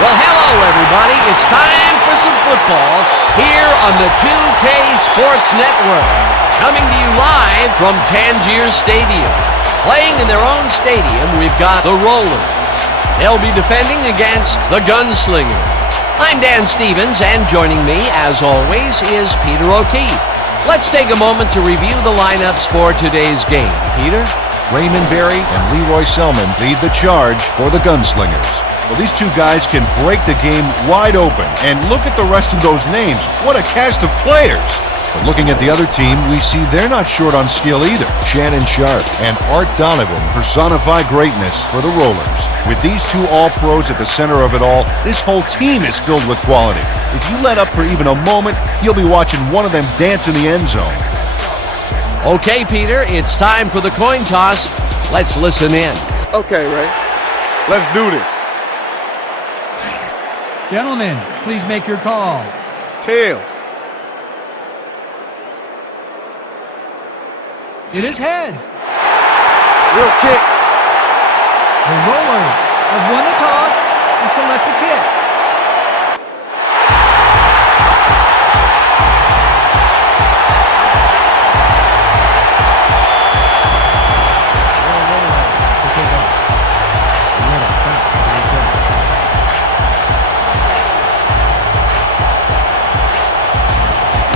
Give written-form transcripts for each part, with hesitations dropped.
Well, hello, everybody. It's time for some football here on the 2K Sports Network. Coming to you live from Tangier Stadium. Playing in their own stadium, we've got the Rollers. They'll be defending against the Gunslingers. I'm Dan Stevens, and joining me, as always, is Peter O'Keefe. Let's take a moment to review the lineups for today's game. Peter? Raymond Berry and Leroy Selman lead the charge for the Gunslingers. Well, these two guys can break the game wide open. And look at the rest of those names. What a cast of players. But looking at the other team, we see they're not short on skill either. Shannon Sharp and Art Donovan personify greatness for the Rollers. With these two All-Pros at the center of it all, this whole team is filled with quality. If you let up for even a moment, you'll be watching one of them dance in the end zone. Okay, Peter, it's time for the coin toss. Let's listen in. Okay, Ray. Let's do this. Gentlemen, please make your call. Tails. It is heads. Real kick. The Rollers have won the toss and select a kick.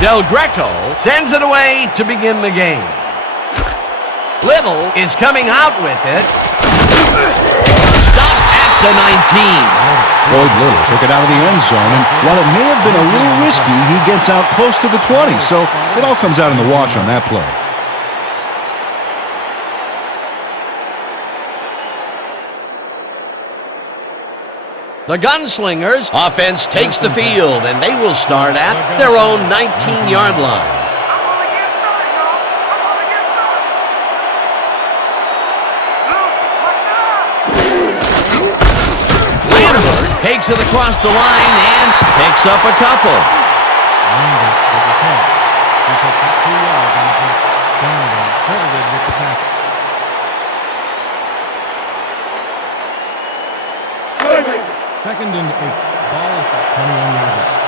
Del Greco sends it away to begin the game. Little is coming out with it. Stop at the 19. Floyd Little took it out of the end zone, and while it may have been a little risky, he gets out close to the 20, so it all comes out in the wash on that play. The Gunslingers offense takes the field, and they will start at their own 19-yard line. Lambert takes it across the line and picks up a couple. Lambert with the catch. He picked up 2 yards on the catch. Donovan credited with the tackle. Second and 8. Ball at the 21-yard line.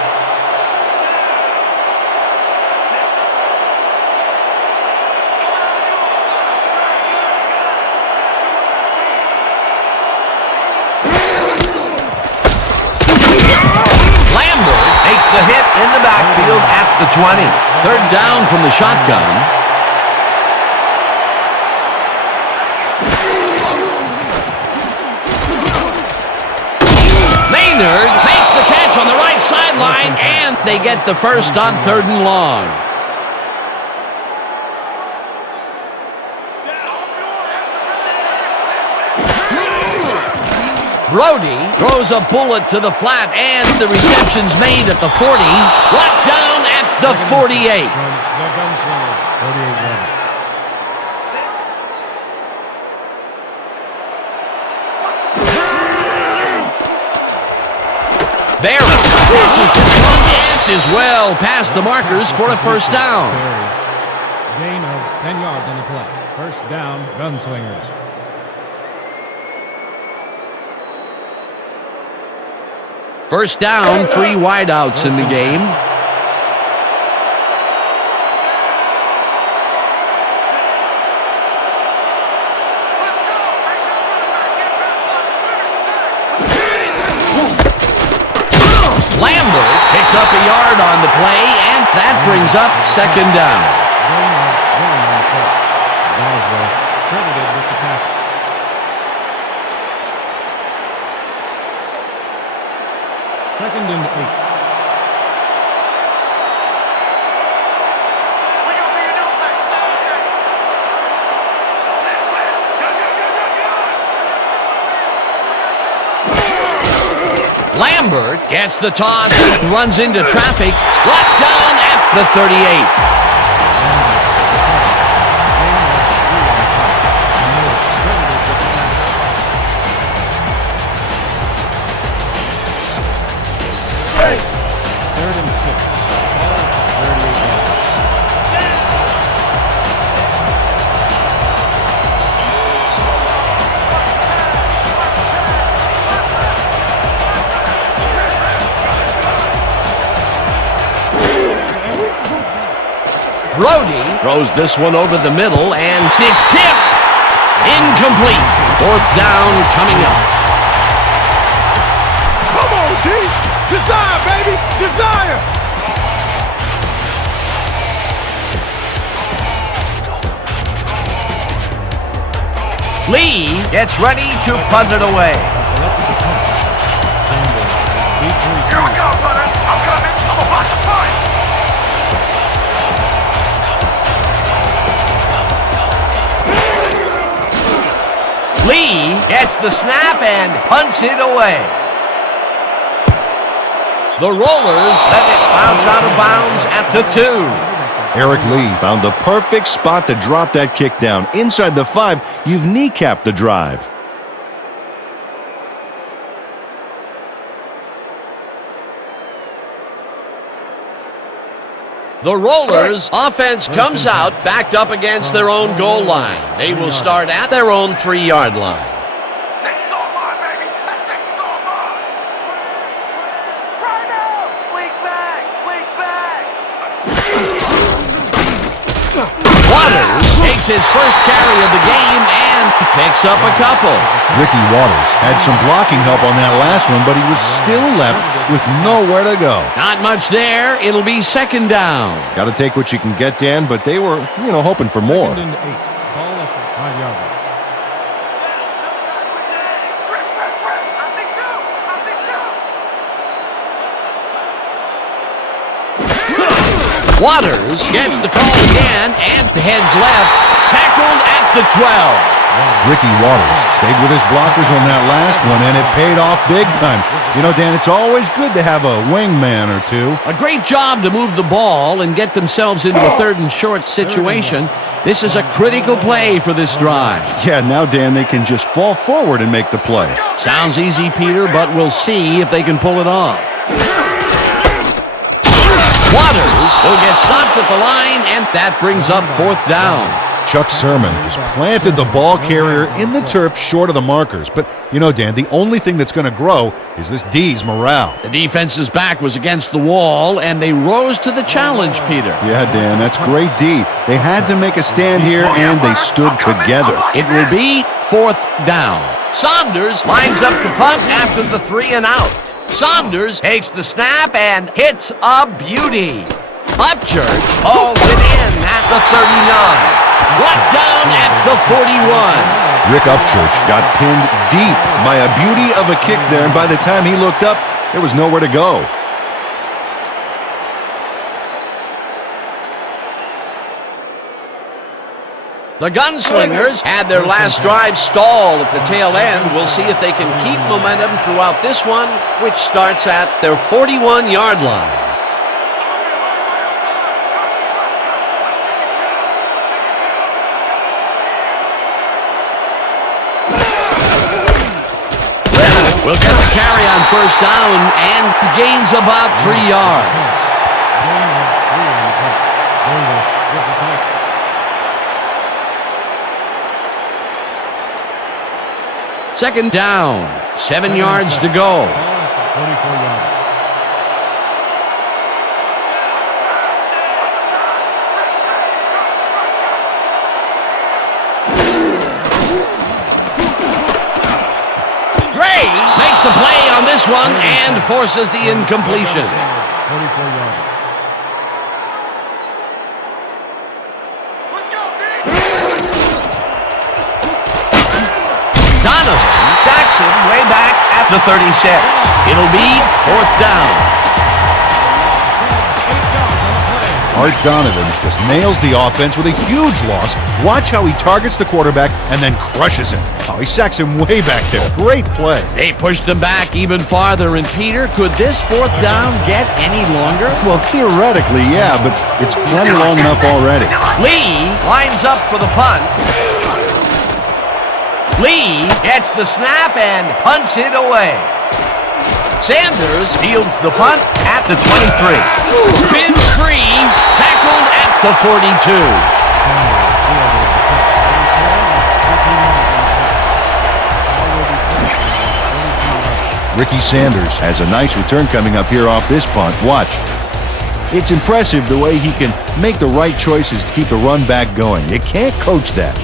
Lambert takes the hit in the backfield at the 20. Third down from the shotgun. Maynard makes the catch on the right sideline, and they get the first on 3rd and long. Brody throws a bullet to the flat, and the reception's made at the 40. Brought down at the 48. The Gunslingers, 48-yard. Barry catches this one and is well past the markers for a first down. Gain of 10 yards on the play. First down, Gunslingers. First down, 3 wideouts in the game. Lambert picks up a yard on the play, and that brings up second down. Very nice play. Boswell credited with the tackle. Second and 8. Lambert gets the toss, runs into traffic, brought down at the 38. Third and 6. Ball at the 38-yard. Brody throws this one over the middle, and it's tipped. Incomplete. Fourth down coming up. Come on, D. Desire, baby. Desire. Lee gets ready to punt it away. Selected the punt. Sanders beat to receive. Here I go, brother. I'm coming. I'm about to punt. Lee gets the snap and punts it away. The Rollers let it bounce out of bounds at the 2. Eric Lee found the perfect spot to drop that kick down. Inside the 5, you've kneecapped the drive. The Rollers' offense comes out backed up against their own goal line. They will start at their own 3-yard line. 6-yard line, baby. That's 6-yard line. Right now. Weak back. Weak back. Waters takes his first carry of the game and picks up a couple. Ricky Waters had some blocking help on that last one, but he was still left with nowhere to go. Not much there. It'll be second down. Got to take what you can get, Dan, but they were, hoping for more. Second and 8. Ball at the 5-yard line. I think so. I think so. Waters gets the call again and heads left. Tackled at the 12. Ricky Waters stayed with his blockers on that last one, and it paid off big time. Dan, it's always good to have a wingman or two. A great job to move the ball and get themselves into a third and short situation. This is a critical play for this drive. Yeah, now, Dan, they can just fall forward and make the play. Sounds easy, Peter, but we'll see if they can pull it off. Waters will get stopped at the line, and that brings up fourth down. Chuck Sermon just planted the ball carrier in the turf short of the markers. But, Dan, the only thing that's going to grow is this D's morale. The defense's back was against the wall, and they rose to the challenge, Peter. Yeah, Dan, that's great D. They had to make a stand here, and they stood together. It will be fourth down. Saunders lines up to punt after the 3 and out. Saunders takes the snap and hits a beauty. Upchurch hauls it in at the 39. Brought down at the 41. Rick Upchurch got pinned deep by a beauty of a kick there, and by the time he looked up, there was nowhere to go. The Gunslingers had their last drive stall at the tail end. We'll see if they can keep momentum throughout this one, which starts at their 41-yard line. Will get the carry on first down and gains about 3 yards. Second down, 7 yards to go. 44-yard. Makes a play on this one and forces the incompletion. 44-yarder. Let's go, D! Donovan sacks him way back at the 36. It'll be 4th down. Art Donovan just nails the offense with a huge loss. Watch how he targets the quarterback and then crushes him. Oh, he sacks him way back there. Great play. They pushed them back even farther, and Peter, could this 4th down get any longer? Well, theoretically, yeah, but it's plenty long enough already. Lee lines up for the punt. Lee gets the snap and punts it away. Sanders fields the punt at the 23. Spins free, tackled at the 42. Ricky Sanders has a nice return coming up here off this punt. Watch. It's impressive the way he can make the right choices to keep the run back going. You can't coach that.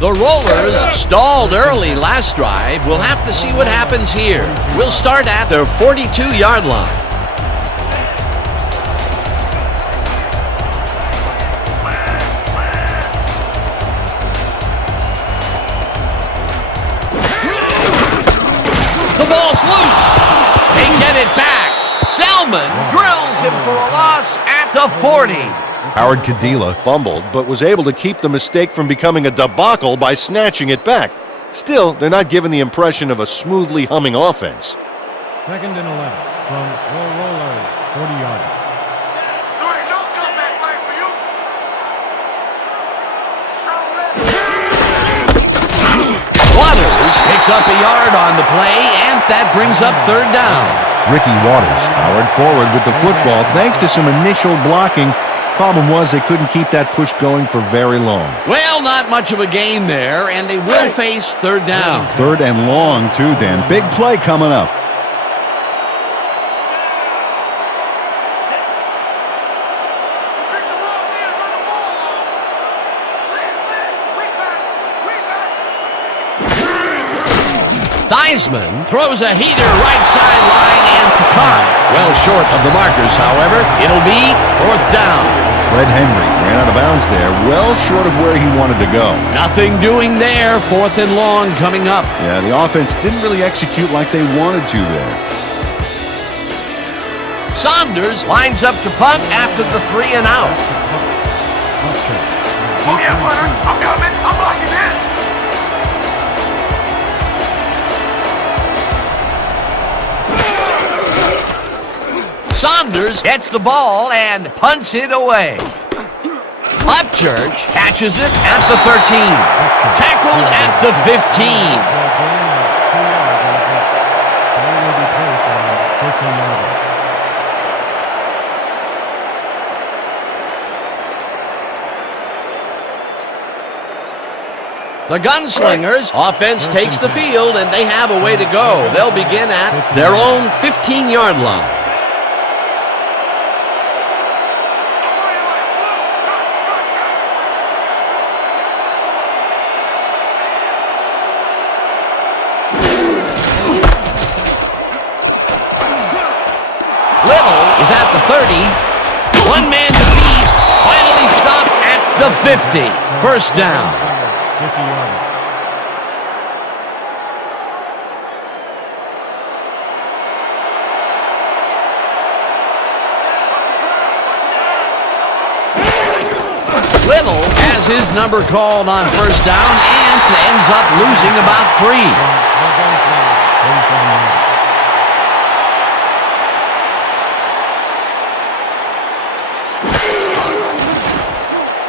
The Rollers stalled early last drive. We'll have to see what happens here. We'll start at their 42-yard line. The ball's loose. They get it back. Selman drills him for a loss at the 40. Howard Kadila fumbled, but was able to keep the mistake from becoming a debacle by snatching it back. Still, they're not given the impression of a smoothly humming offense. 2nd and 11 from the Rollers, 40-yarder. There ain't no comeback play for you. Waters picks up a yard on the play, and that brings up 3rd down. Ricky Waters powered forward with the football thanks to some initial blocking. Problem was they couldn't keep that push going for very long. Well, not much of a gain there, and they will face 3rd down. 3rd and long, too, Dan. Big play coming up. Pick the ball in, run the ball long. We back. Theismann throws a heater right sideline and caught. Well short of the markers, however. It'll be 4th down. Fred Henry ran out of bounds there, well short of where he wanted to go. Nothing doing there. 4th and long coming up. Yeah, the offense didn't really execute like they wanted to there. Saunders lines up to punt after the 3 and out. Oh, yeah, Hunter. I'm coming. I'm locking in. Saunders gets the ball and punts it away. Upchurch catches it at the 13. Tackled at the 15. The Gunslingers offense takes the field, and they have a way to go. They'll begin at their own 15-yard line. Little is at the 30. One man to beat. Finally stopped at the 50. First down. 50-yarder. Little has his number called on first down and ends up losing about 3.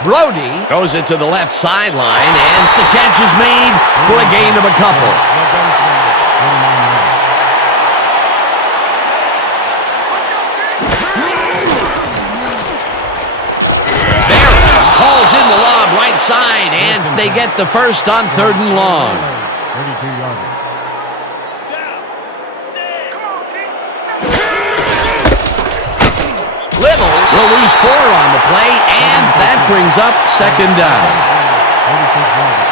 Brody goes it to the left sideline, and the catch is made for a gain of a couple. Barron calls in the lob right side, and they get the first on 3rd and long. 32-yarder. Little will lose 4 on the play, and that brings up 2nd down. 36-yarder.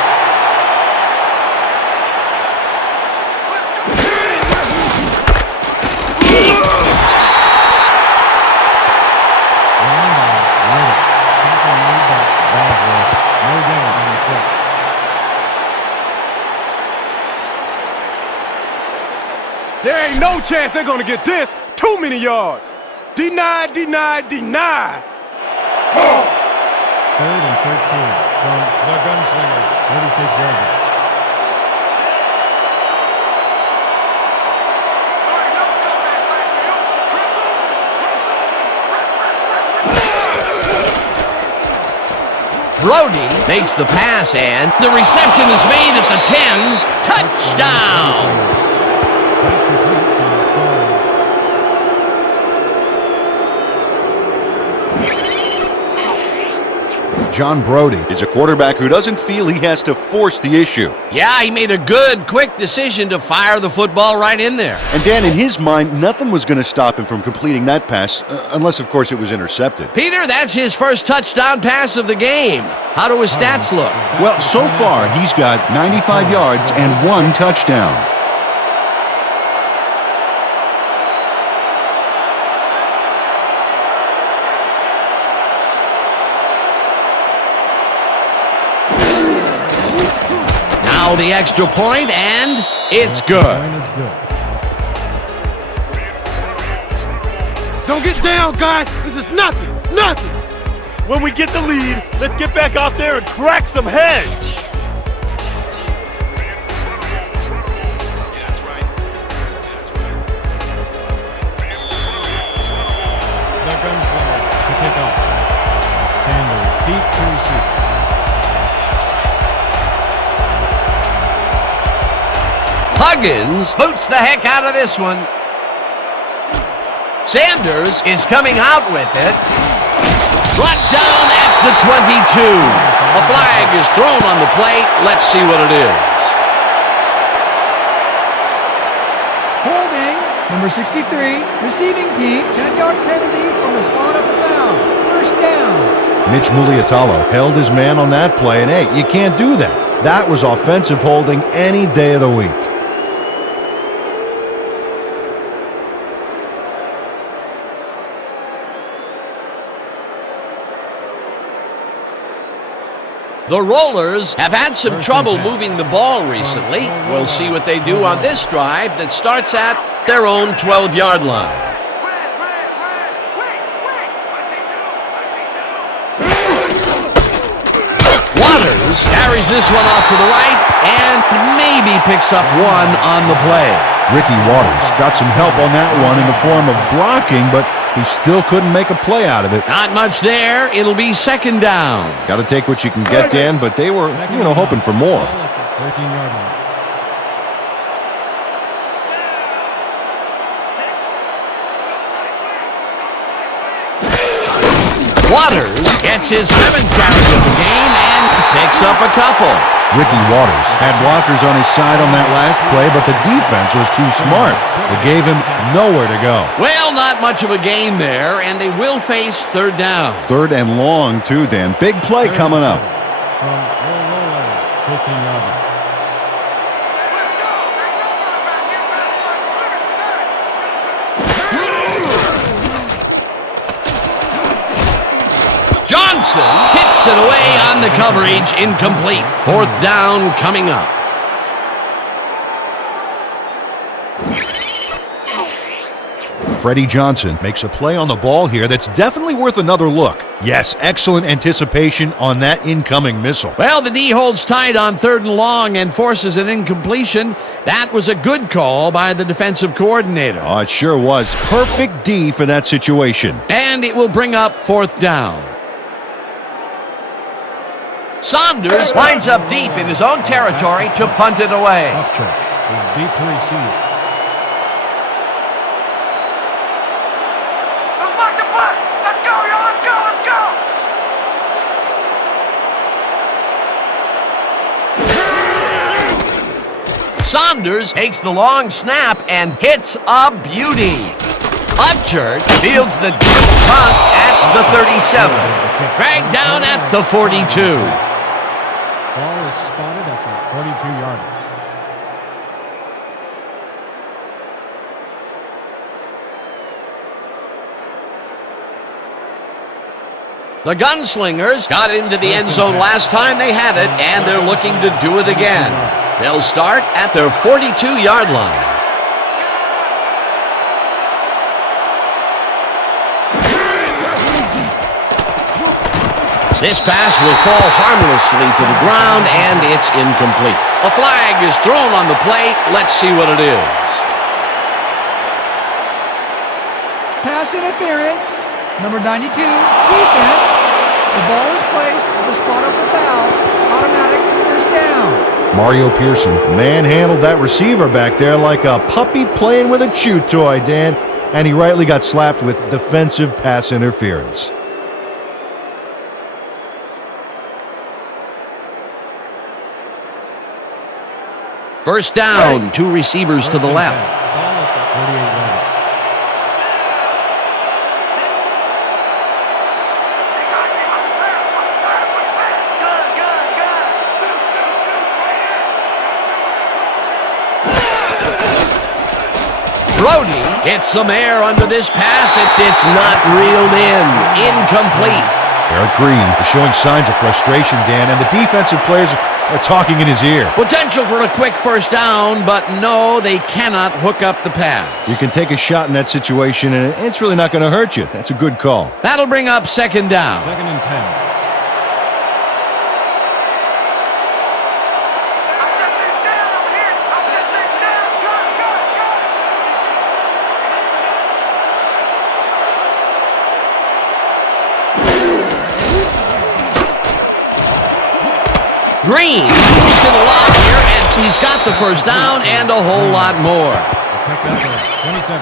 Ain't no chance they're gonna get this. Too many yards. Denied, denied, denied. 3rd and 13 from the Gunslingers. 36-yarder. Brody makes the pass, and the reception is made at the 10. Touchdown! Pass complete to John Brody is a quarterback who doesn't feel he has to force the issue. Yeah, he made a good, quick decision to fire the football right in there. And Dan, in his mind, nothing was going to stop him from completing that pass, unless, of course, it was intercepted. Peter, that's his first touchdown pass of the game. How do his stats look? Well, so far, he's got 95 yards and 1 touchdown. Now the extra point, and it's good. Don't get down, guys. This is nothing. Nothing. When we get the lead, let's get back out there and crack some heads. The Gunslingers to pick up. Sanders deep to receive. Huggins boots the heck out of this one. Sanders is coming out with it. Brought down at the 22. A flag is thrown on the play. Let's see what it is. Holding, number 63, receiving team, 10-yard penalty from the spot of the foul. First down. Mitch Muliatalo held his man on that play, and hey, you can't do that. That was offensive holding any day of the week. The Rollers have had some trouble moving the ball recently. We'll see what they do on this drive that starts at their own 12-yard line. Waters carries this one off to the right and maybe picks up one on the play. Ricky Waters got some help on that one in the form of blocking, but he still couldn't make a play out of it. Not much there. It'll be second down. Got to take what you can get, Dan, but they were, hoping for more. 13-yard line. Waters gets his 7th carry of the game and picks up a couple. Ricky Waters had blockers on his side on that last play, but the defense was too smart. It gave him nowhere to go. Well, not much of a gain there, and they will face third down. 3rd and long, too, Dan. Big play coming up. From Roller, 15-yard line. Johnson tips it away on the coverage, incomplete. 4th down coming up. Freddie Johnson makes a play on the ball here that's definitely worth another look. Yes, excellent anticipation on that incoming missile. Well, the D holds tight on 3rd and long and forces an incompletion. That was a good call by the defensive coordinator. Oh, it sure was. Perfect D for that situation. And it will bring up 4th down. Saunders winds up deep in his own territory to punt it away. Upchurch is deep to receive. Let's mark the punt. Let's go, y'all. Let's go. Let's go. Saunders takes the long snap and hits a beauty. Upchurch fields the deep punt at the 37. Dragged down at the 42. Ball is spotted at the 42-yard line. The Gunslingers got into the end zone last time they had it, and they're looking to do it again. They'll start at their 42-yard line. This pass will fall harmlessly to the ground, and it's incomplete. A flag is thrown on the play. Let's see what it is. Pass interference. Number 92, defense. The ball is placed at the spot of the foul. Automatic first down. Mario Pearson manhandled that receiver back there like a puppy playing with a chew toy, Dan, and he rightly got slapped with defensive pass interference. First down, two receivers to the left. Ball at the 38-yard line. Brody gets some air under this pass, and it's not reeled in. Incomplete. Eric Green is showing signs of frustration, Dan, and the defensive players are talking in his ear. Potential for a quick first down, but no, they cannot hook up the pass. You can take a shot in that situation, and it's really not going to hurt you. That's a good call. That'll bring up second down. 2nd and 10. Green moves it along here, and he's got the first down and a whole lot more.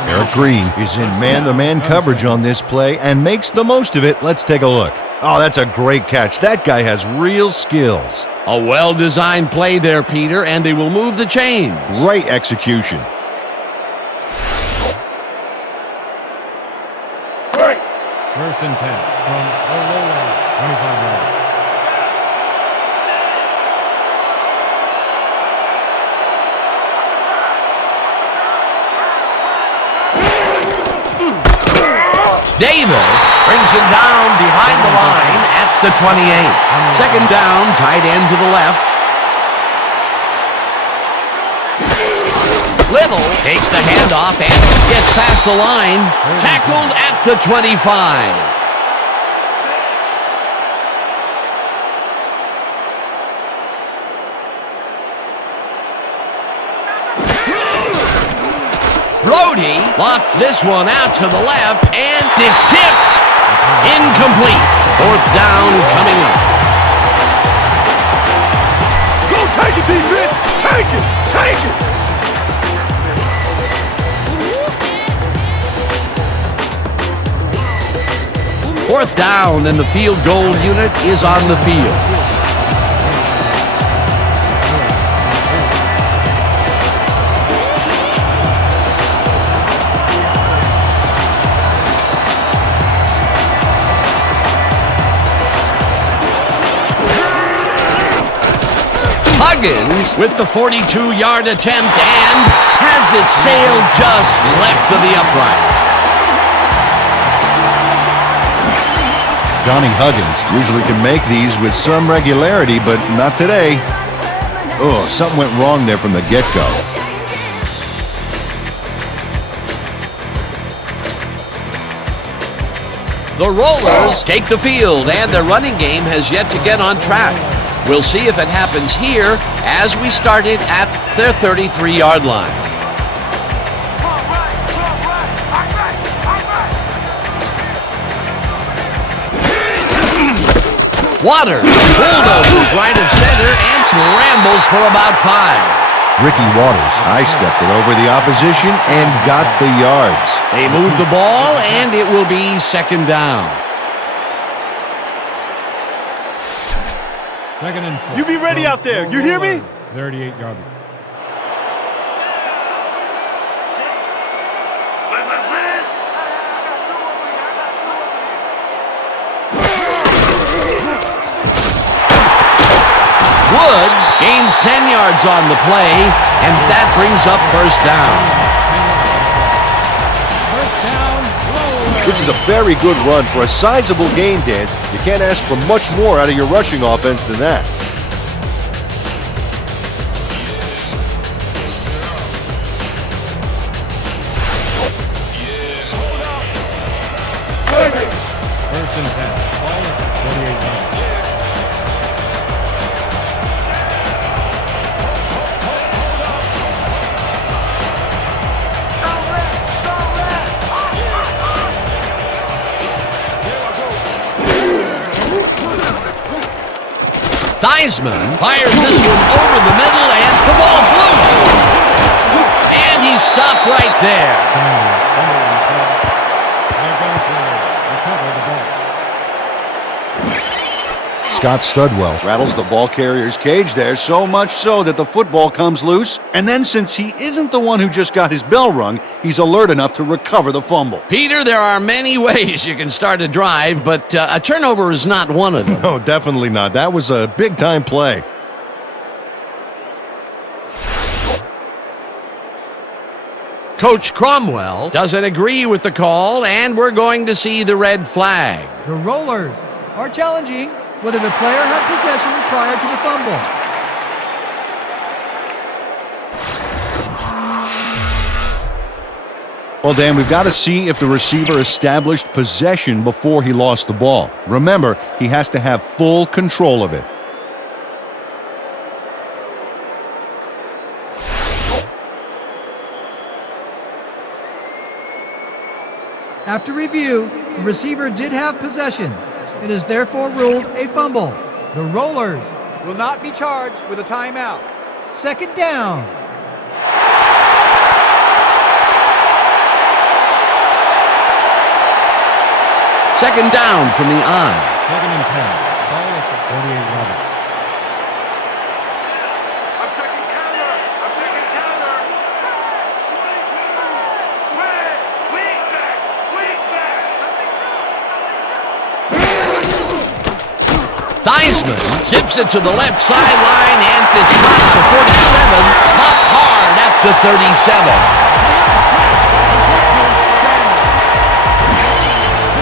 Eric Green is in man-to-man coverage on this play and makes the most of it. Let's take a look. Oh, that's a great catch. That guy has real skills. A well-designed play there, Peter, and they will move the chains. Great execution. First and 10 from the 25-yard line. Davis brings him down behind the line at the 28. Second down, tight end to the left. Little takes the handoff and gets past the line. Tackled at the 25. Brody lofts this one out to the left, and it's tipped. Incomplete. Fourth down coming up. Go take it, defense! Take it! Take it! Fourth down, and the field goal unit is on the field. Huggins with the 42-yard attempt and has it sailed just left of the upright. Donnie Huggins usually can make these with some regularity, but not today. Oh, something went wrong there from the get-go. The Rollers take the field, and their running game has yet to get on track. We'll see if it happens here as we started at their 33-yard line. Waters bulldozes right of center and rambles for about 5. Ricky Waters high-stepped it over the opposition and got the yards. They move the ball, and it will be second down. 2nd and 4. You be ready out there. You hear me? 38-yard line. Woods gains 10 yards on the play, and that brings up first down. First down, Rollers. This is a very good run for a sizable gain, Dan. You can't ask for much more out of your rushing offense than that. First and 10. Ball at the 48-yard line. Theismann fires this one over the middle, and the ball's loose. And he's stopped right there. The Gunslingers recover the ball. Scott Studwell rattles the ball carrier's cage there, so much so that the football comes loose. And then, since he isn't the one who just got his bell rung, he's alert enough to recover the fumble. Peter, there are many ways you can start a drive, but a turnover is not one of them. No, definitely not. That was a big-time play. Coach Cromwell doesn't agree with the call, and we're going to see the red flag. The Rollers are challenging whether the player had possession prior to the fumble. Well, Dan, we've got to see if the receiver established possession before he lost the ball. Remember, he has to have full control of it. After review, the receiver did have possession. It is therefore ruled a fumble. The Rollers will not be charged with a timeout. Second down. Second down from the on. 2nd and 10. Ball at the 48-yard line. I'm taking counter. I'm taking counter. 22. Smash. Wing back. Wing back. Theismann zips it to the left sideline, and it's not the 47, popped hard at the 37.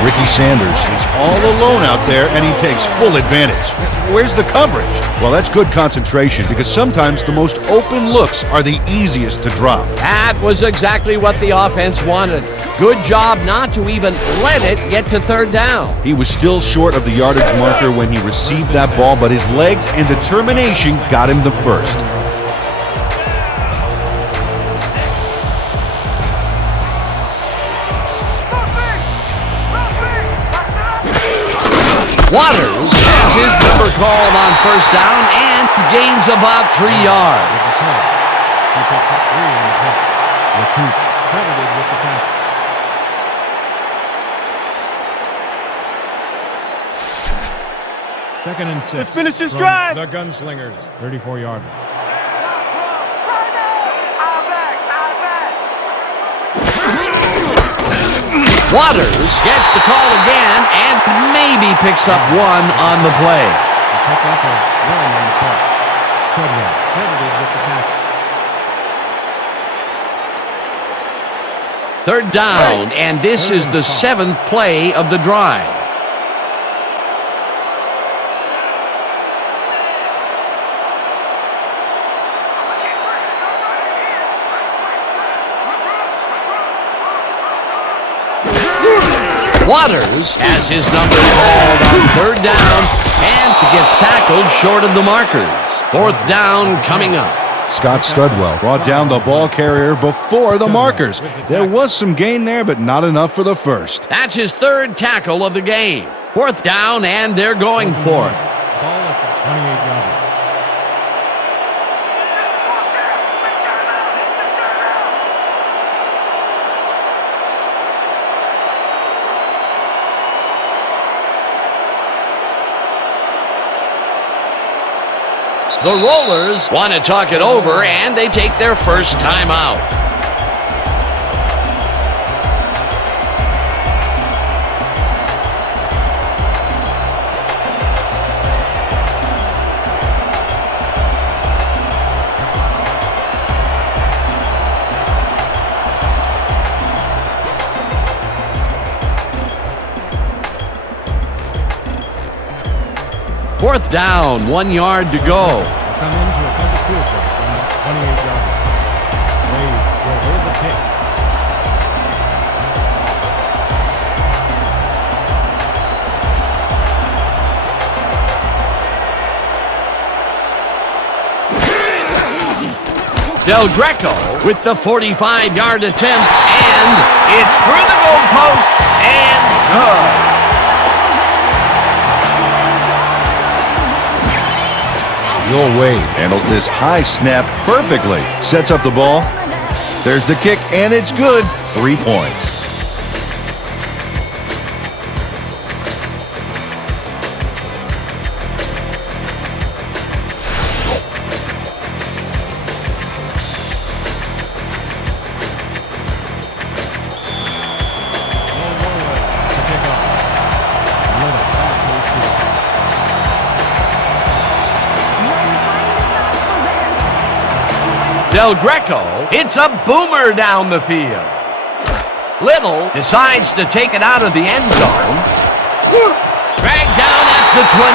Ricky Sanders is all alone out there, and he takes full advantage. Where's the coverage? Well, that's good concentration, because sometimes the most open looks are the easiest to drop. That was exactly what the offense wanted. Good job not to even let it get to third down. He was still short of the yardage marker when he received that ball, but his legs and determination got him the first. Waters has his number called on first down and gains about 3 yards. With the snap. He picks up 3 on the play. The Couch credited with the tackle. Second and 6. Let's finish this from drive. The Gunslingers. 34-yard line. Waters gets the call again and maybe picks up 1 on the play. He picked up a 1 on the play. Studwell credited with the tackle. Third down, and this is the 7th play of the drive. Waters has his number called on third down and gets tackled short of the markers. Fourth down coming up. Scott Studwell brought down the ball carrier before the markers. There was some gain there, but not enough for the first. That's his third tackle of the game. Fourth down, and they're going for it. Ball at the 28-yard line. The Rollers want to talk it over, and they take their first time out. Fourth down, 1 yard to go. Come into a cover field goal from the 28-yard line. They will hold the kick. Del Greco with the 45-yard attempt, and it's through the goalposts and good. Will Wade handles this high snap perfectly. Sets up the ball. There's the kick, and it's good. 3 points. Del Greco hits a boomer down the field. Little decides to take it out of the end zone. Dragged down at the 21.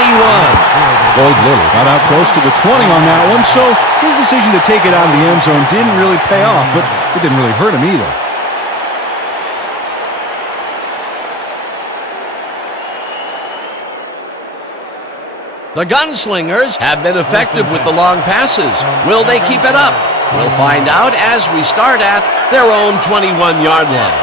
Floyd Little got out close to the 20 on that one, so his decision to take it out of the end zone didn't really pay off, but it didn't really hurt him either. The Gunslingers have been effective with the long passes. Will they keep it up? We'll find out as we start at their own 21-yard line.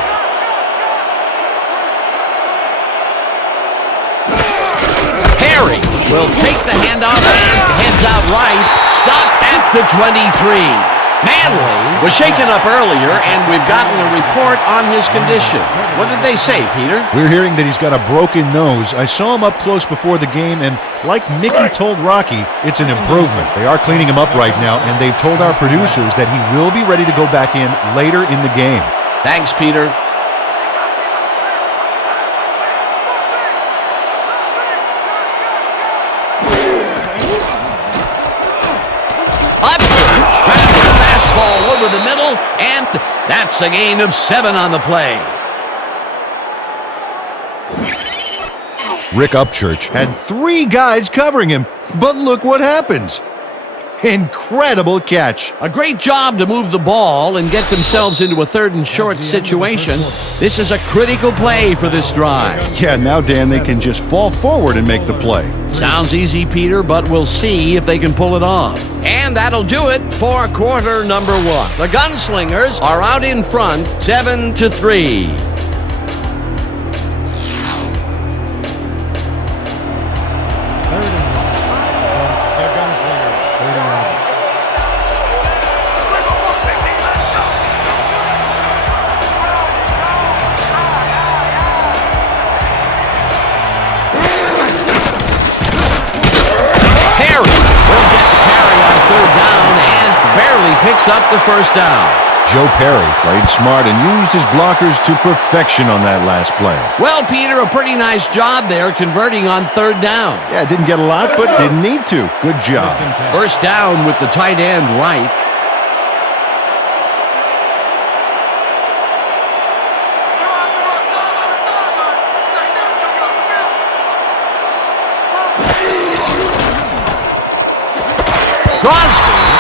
Perry will take the handoff and heads out right. Stopped at the 23. Manley was shaken up earlier, and we've gotten a report on his condition. What did they say, Peter? We're hearing that he's got a broken nose. I saw him up close before the game, and like Mickey told Rocky, it's an improvement. They are cleaning him up right now, and they've told our producers that he will be ready to go back in later in the game. Thanks, Peter. Ball over the middle, and that's a gain of 7 on the play. Rick Upchurch had 3 guys covering him, but look what happens. Incredible catch. A great job to move the ball and get themselves into a 3rd and short situation. This is a critical play for this drive. Yeah, now, Dan, they can just fall forward and make the play. Sounds easy, Peter, but we'll see if they can pull it off. And that'll do it for quarter number 1. The Gunslingers are out in front, 7-3. Picks up the first down. Joe Perry played smart and used his blockers to perfection on that last play. Well, Peter, a pretty nice job there converting on 3rd down. Yeah, didn't get a lot, but didn't need to. Good job. First down with the tight end right.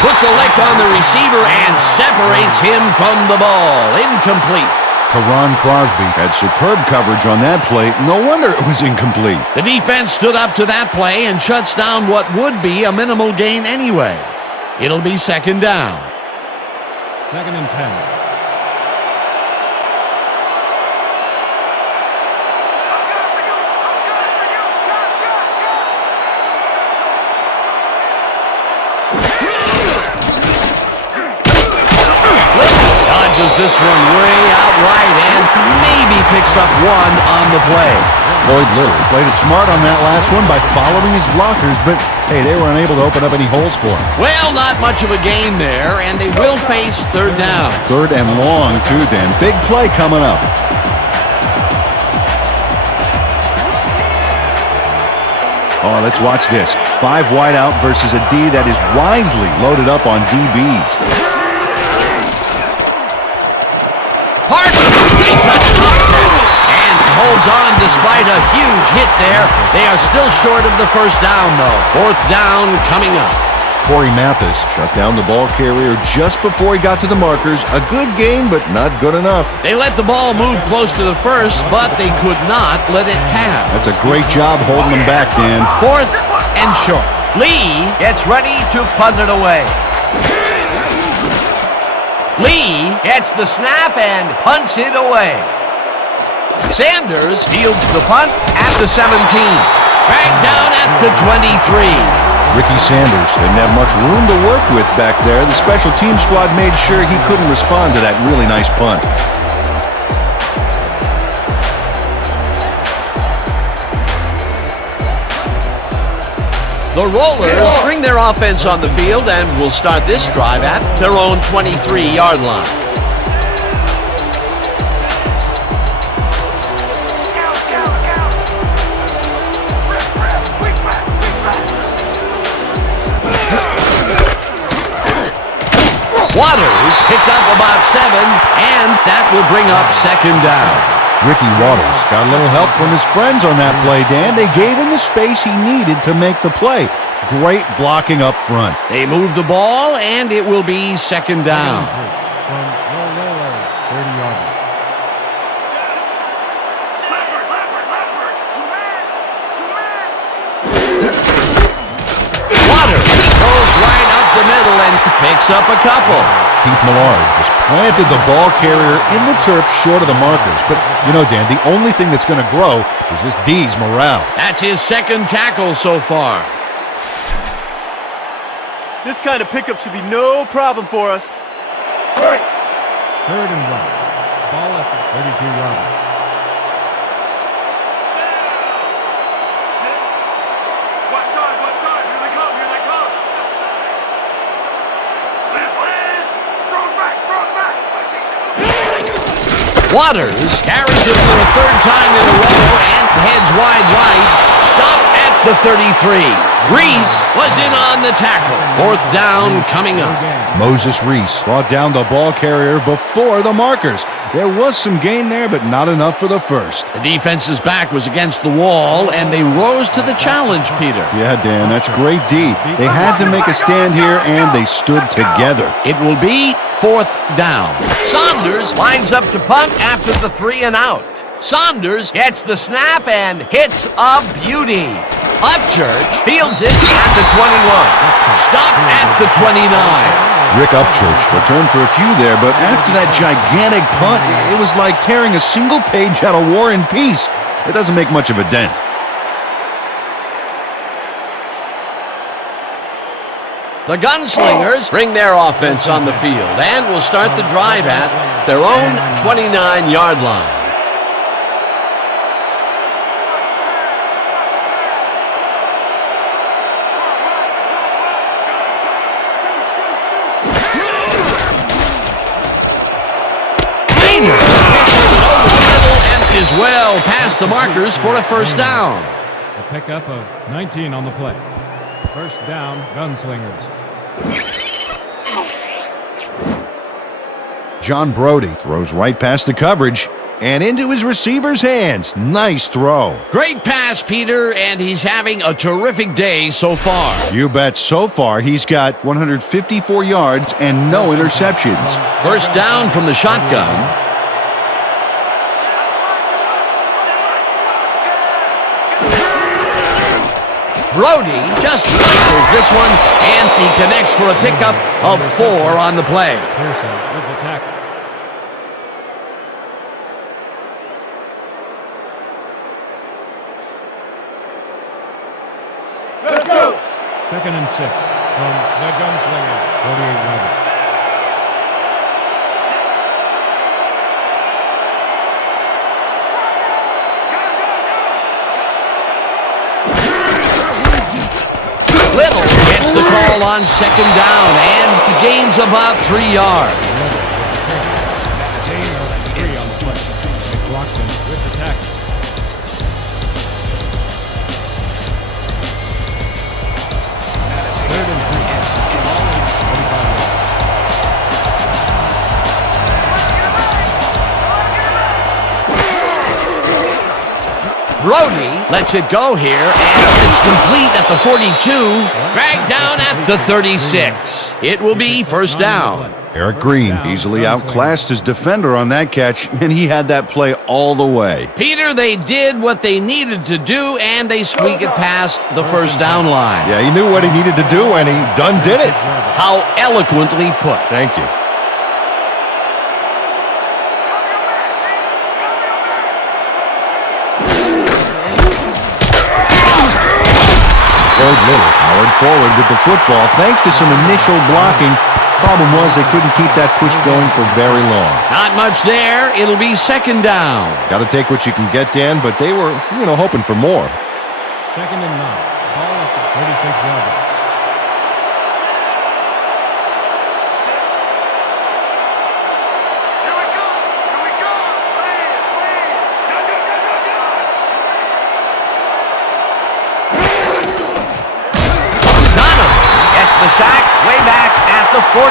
Puts a lick on the receiver and separates him from the ball. Incomplete. Karan Crosby had superb coverage on that play. No wonder it was incomplete. The defense stood up to that play and shuts down what would be a minimal gain anyway. It'll be 2nd down. 2nd and 10. This one way out right and maybe picks up 1 on the play. Floyd Little played it smart on that last one by following his blockers, but hey, they were unable to open up any holes for him. Well, not much of a gain there, and they will face 3rd down. 3rd and long, too, Dan. Big play coming up. Oh, let's watch this. 5 wide out versus a D that is wisely loaded up on DBs. Makes a tough catch and holds on despite a huge hit there. They are still short of the 1st down, though. 4th down coming up. Corey Mathis shut down the ball carrier just before he got to the markers. A good gain, but not good enough. They let the ball move close to the 1st, but they could not let it pass. That's a great job holding them back, Dan. 4th and short. Lee gets ready to punt it away. Lee gets the snap and punts it away. Sanders fields the punt at the 17. Dragged down at the 23. Ricky Sanders didn't have much room to work with back there. The special team squad made sure he couldn't respond to that really nice punt. The Rollers bring their offense on the field and will start this drive at their own 23-yard line. Waters picked up about 7, and that will bring up second down. Ricky Waters got a little help from his friends on that play, Dan. They gave him the space he needed to make the play. Great blocking up front. They move the ball, and it will be second down. From your roller, 30-yard line. Waters goes right up the middle and picks up a couple. Keith Millard has planted the ball carrier in the turf short of the markers. But, you know, Dan, the only thing that's going to grow is this D's morale. That's his second tackle so far. This kind of pickup should be no problem for us. Third and 1. Ball at the 32-yard line. Waters carries it for a third time in a row and heads wide right. Stop at the 33. Reese was in on the tackle. Fourth down coming up. Moses Reese brought down the ball carrier before the markers. There was some gain there, but not enough for the first. The defense's back was against the wall, and they rose to the challenge, Peter. Yeah, Dan, that's great D. They had to make a stand here, and they stood together. It will be fourth down. Saunders lines up to punt after the 3 and out. Saunders gets the snap and hits a beauty. Upchurch fields it at the 21. Stopped at the 29. Rick Upchurch returned for a few there, but after that gigantic punt, it was like tearing a single page out of War and Peace. It doesn't make much of a dent. The Gunslingers bring their offense on the field and will start the drive at their own 29-yard line. Is well past the markers for a first down. A pickup of 19 on the play. First down, Gunslingers. John Brody throws right past the coverage and into his receiver's hands. Nice throw. Great pass, Peter, and he's having a terrific day so far. You bet. So far, he's got 154 yards and no interceptions. First down from the shotgun. Brody just rifles this one, and he connects for a pickup of 4 on the play. Pearson with the tackle. Let's go. Second and 6 from the Gunslingers. 48-yard line. Little gets the call on second down and gains about 3 yards. Gain of 3 on the play. McLaughlin with the tackle. Third and 3. Brody lets it go here, and it's complete at the 42, dragged down at the 36. It will be first down. Eric Green easily outclassed his defender on that catch, and he had that play all the way. Peter, they did what they needed to do, and they squeak it past the first down line. Yeah, he knew what he needed to do, and he done did it. How eloquently put. Thank you. Floyd Little powered forward with the football thanks to some initial blocking. Problem was they couldn't keep that push going for very long. Not much there. It'll be second down. Got to take what you can get, Dan, but they were, hoping for more. Second and 9. Ball at the 36-yard line. Here we go! Here we go! Please, please! Donovan gets the sack way back at the 41.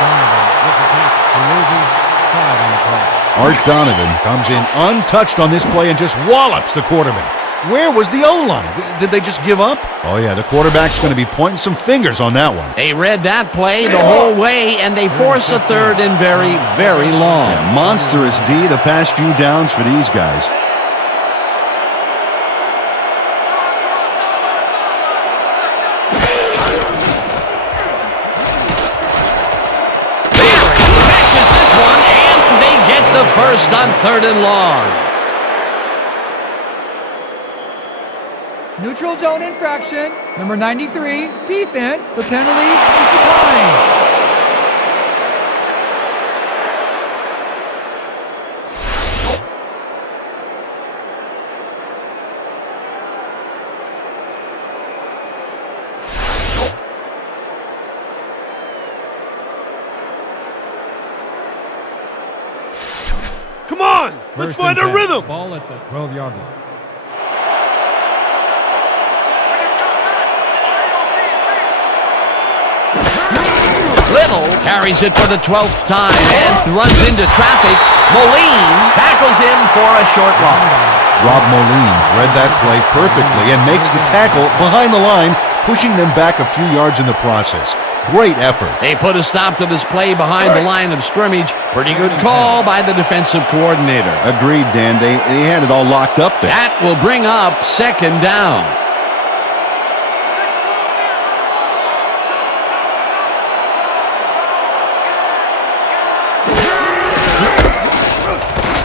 Donovan with the tackle. He loses 5 on the play. Art Donovan comes in untouched on this play and just wallops the quarterback. Where was the O-line? Did they just give up? Oh, yeah, the quarterback's going to be pointing some fingers on that one. They read that play the whole way, and they force a third and very, very long. Yeah, monstrous D the past few downs for these guys. Catches this one, and they get the first on third and long. Neutral zone infraction. Number 93, defense. The penalty is declined. Come on! Let's First find and a 10. rhythm! Ball at the 12-yard line. Little carries it for the 12th time and runs into traffic. Moline tackles him for a short loss. Rob Moline read that play perfectly and makes the tackle behind the line, pushing them back a few yards in the process. Great effort. They put a stop to this play behind the line of scrimmage. Pretty good call by the defensive coordinator. Agreed, Dan. They had it all locked up there. That will bring up second down.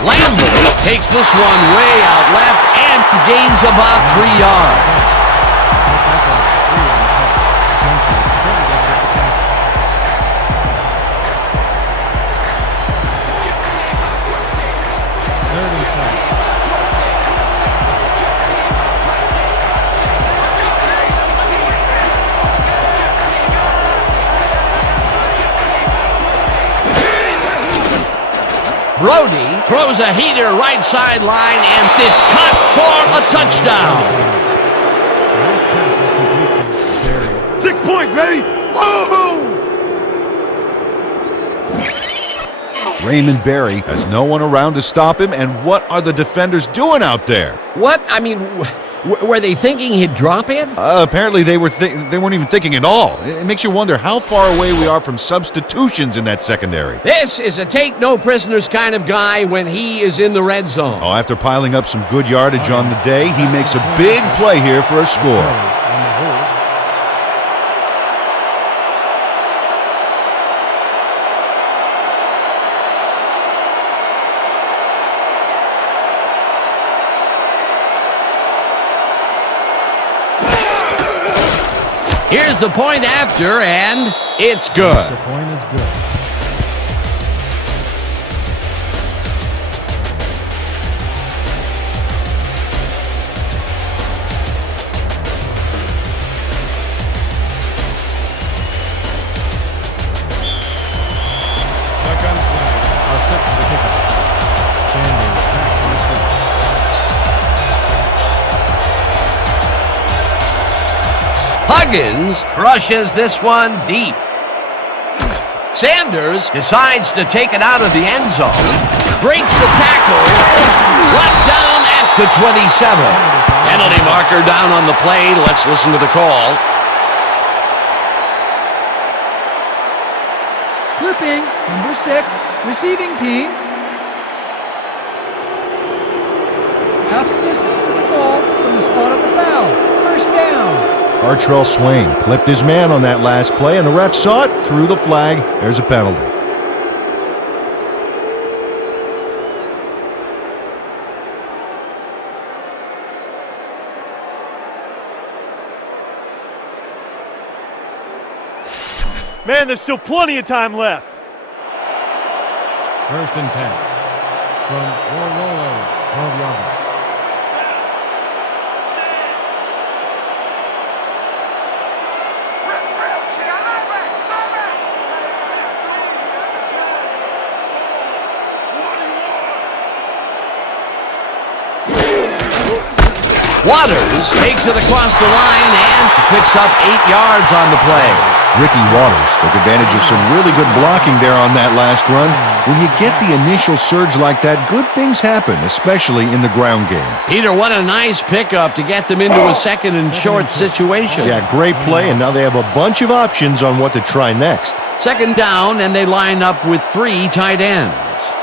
Lambley takes this one way out left and gains about 3 yards. Brody throws a heater right sideline, and it's caught for a touchdown. 6 points, baby! Woo-hoo! Raymond Berry has no one around to stop him, and what are the defenders doing out there? What? I mean, were they thinking he'd drop it? Apparently they weren't even thinking at all. It makes you wonder how far away we are from substitutions in that secondary. This is a take-no-prisoners kind of guy when he is in the red zone. Oh, after piling up some good yardage on the day, he makes a big play here for a score. Here's the point after, and it's good. The point is good. The Gunslingers are set for the kickoff. Sanders back to receive. Huggins crushes this one deep. Sanders decides to take it out of the end zone. Breaks the tackle. Brought down at the 27. Penalty marker down on the play. Let's listen to the call. Clipping, number 6, receiving team. Half the distance to the goal from the spot of the foul. First down. Artrell Swain clipped his man on that last play, and the ref saw it, threw the flag. There's a penalty. Man, there's still plenty of time left. 1st and 10. From your rollers, 12 yards. Waters takes it across the line and picks up 8 yards on the play. Ricky Waters took advantage of some really good blocking there on that last run. When you get the initial surge like that, good things happen, especially in the ground game. Peter, what a nice pickup to get them into a 2nd and short situation. Yeah, great play, and now they have a bunch of options on what to try next. 2nd down, and they line up with 3 tight ends.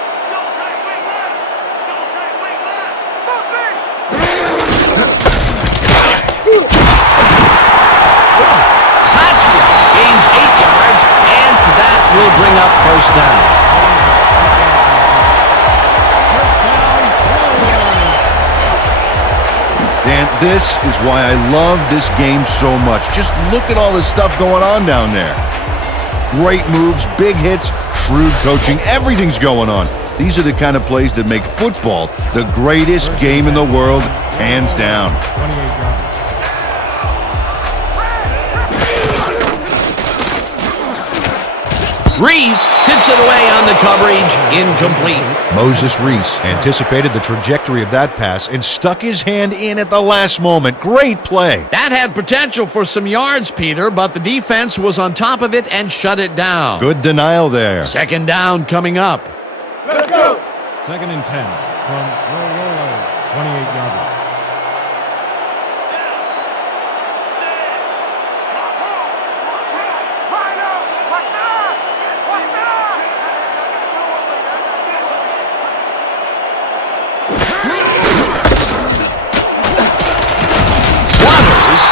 Will bring up 1st down. Dan, this is why I love this game so much. Just look at all the stuff going on down there. Great moves, big hits, shrewd coaching, everything's going on. These are the kind of plays that make football the greatest game in the world, hands down. 28 yards. Reese tips it away on the coverage, incomplete. Moses Reese anticipated the trajectory of that pass and stuck his hand in at the last moment. Great play. That had potential for some yards, Peter, but the defense was on top of it and shut it down. Good denial there. 2nd down coming up. Let's go. 2nd and 10 from your rollers, 28 yards.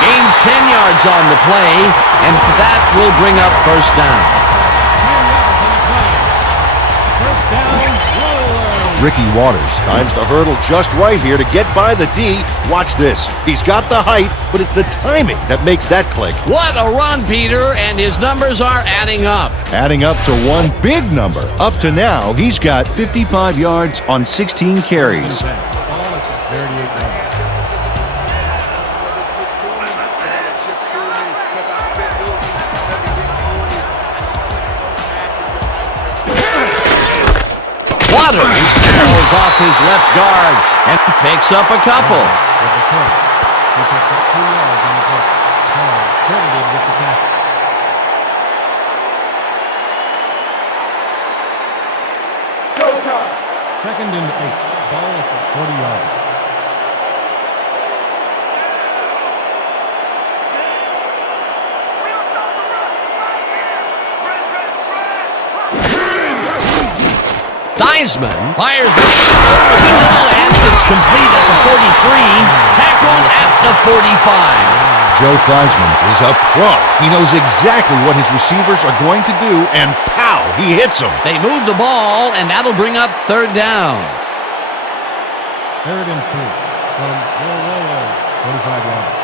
Gains 10 yards on the play, and that will bring up 1st down. 1st down, rollers. Ricky Waters times the hurdle just right here to get by the D. Watch this. He's got the height, but it's the timing that makes that click. What a run, Peter, and his numbers are adding up. Adding up to one big number. Up to now, he's got 55 yards on 16 carries. Ball is 38 yards. Waters throws off his left guard and picks up a couple. With the catch. He picked up 2 yards on the play. Credited with the tackle. 2nd and 8. Ball at the 40 yards. Theismann fires this over the middle, and it's complete at the 43, tackled at the 45. Joe Theismann is a pro. He knows exactly what his receivers are going to do, and pow, he hits them. They move the ball, and that'll bring up 3rd down. 3rd and 2 from your rollers, 45 yards.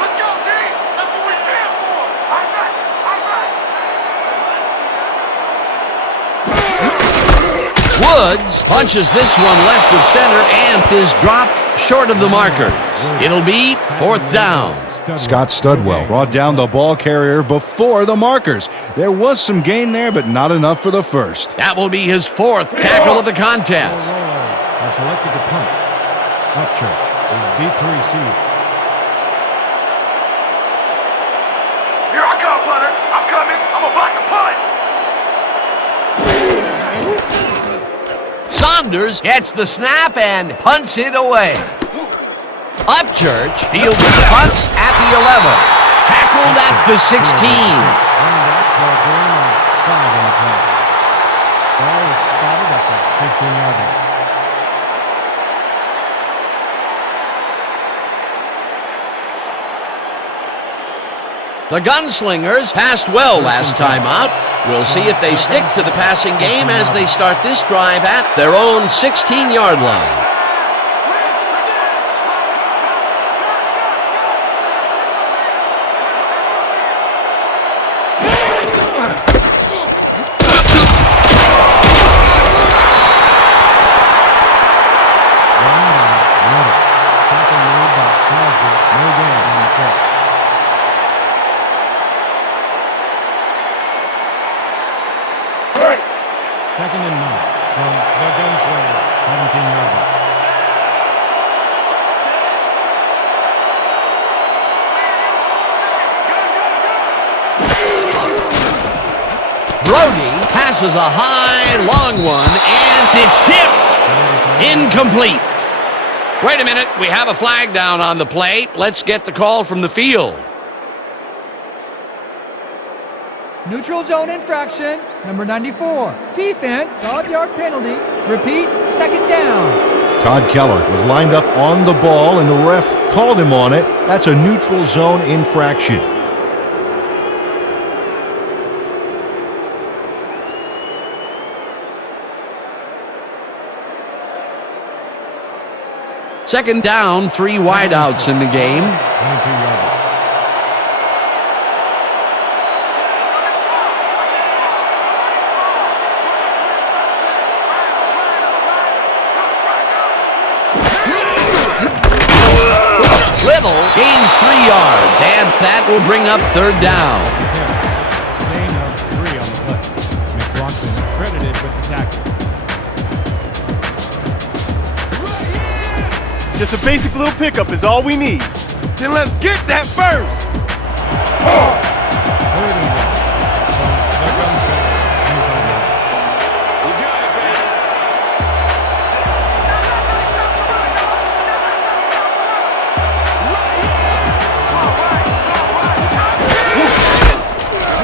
Let's go, D! That's what we stand for! All right, all right! Woods punches this one left of center and is dropped short of the markers. It'll be 4th down. Scott Studwell brought down the ball carrier before the markers. There was some gain there, but not enough for the first. That will be his 4th tackle of the contest. Are selected to punt. Upchurch is deep to receive. Here I come, punter. I'm coming. I'm a block the punt. Saunders gets the snap and punts it away. Upchurch fields the punt at the 11. Tackled at the 16. Running back for a gain of 5 on the play. Ball is spotted at the 16-yard line. The Gunslingers passed well last time out. We'll see if they stick to the passing game as they start this drive at their own 16-yard line. Second and 9 from the Gunslingers, 17-yard line. Brody passes a high, long one, and it's tipped. Incomplete. Wait a minute, we have a flag down on the play. Let's get the call from the field. Neutral zone infraction, number 94. Defense, 5-yard penalty. Repeat, second down. Todd Keller was lined up on the ball, and the ref called him on it. That's a neutral zone infraction. Second down, 3 wideouts in the game. 22-yard line. Little gains 3 yards, and that will bring up third down. Gain of 3 on the play. McLaughlin credited with the tackle. Just a basic little pickup is all we need. Then let's get that first. Third and 1 from the Gunslingers, 25-yard line.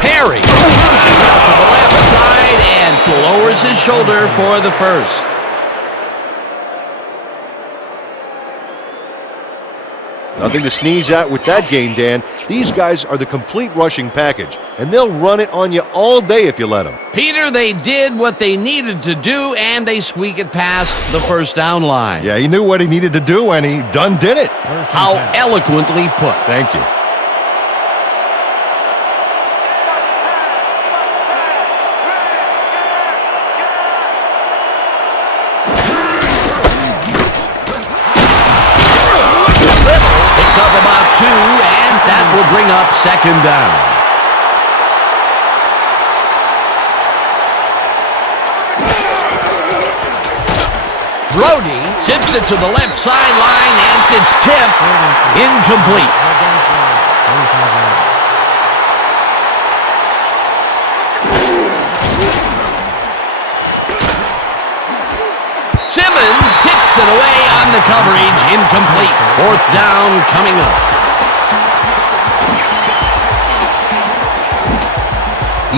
Perry moves out to the left side and lowers his shoulder for the first. Nothing to sneeze at with that game, Dan. These guys are the complete rushing package, and they'll run it on you all day if you let them. Peter, they did what they needed to do, and they squeak it past the first down line. Yeah, he knew what he needed to do, and he done did it. How eloquently put. Thank you. Up about 2, and that will bring up second down. Brody zips it to the left sideline, and it's tipped. Incomplete. Simmons kicks it away on the coverage. Incomplete. Fourth down coming up.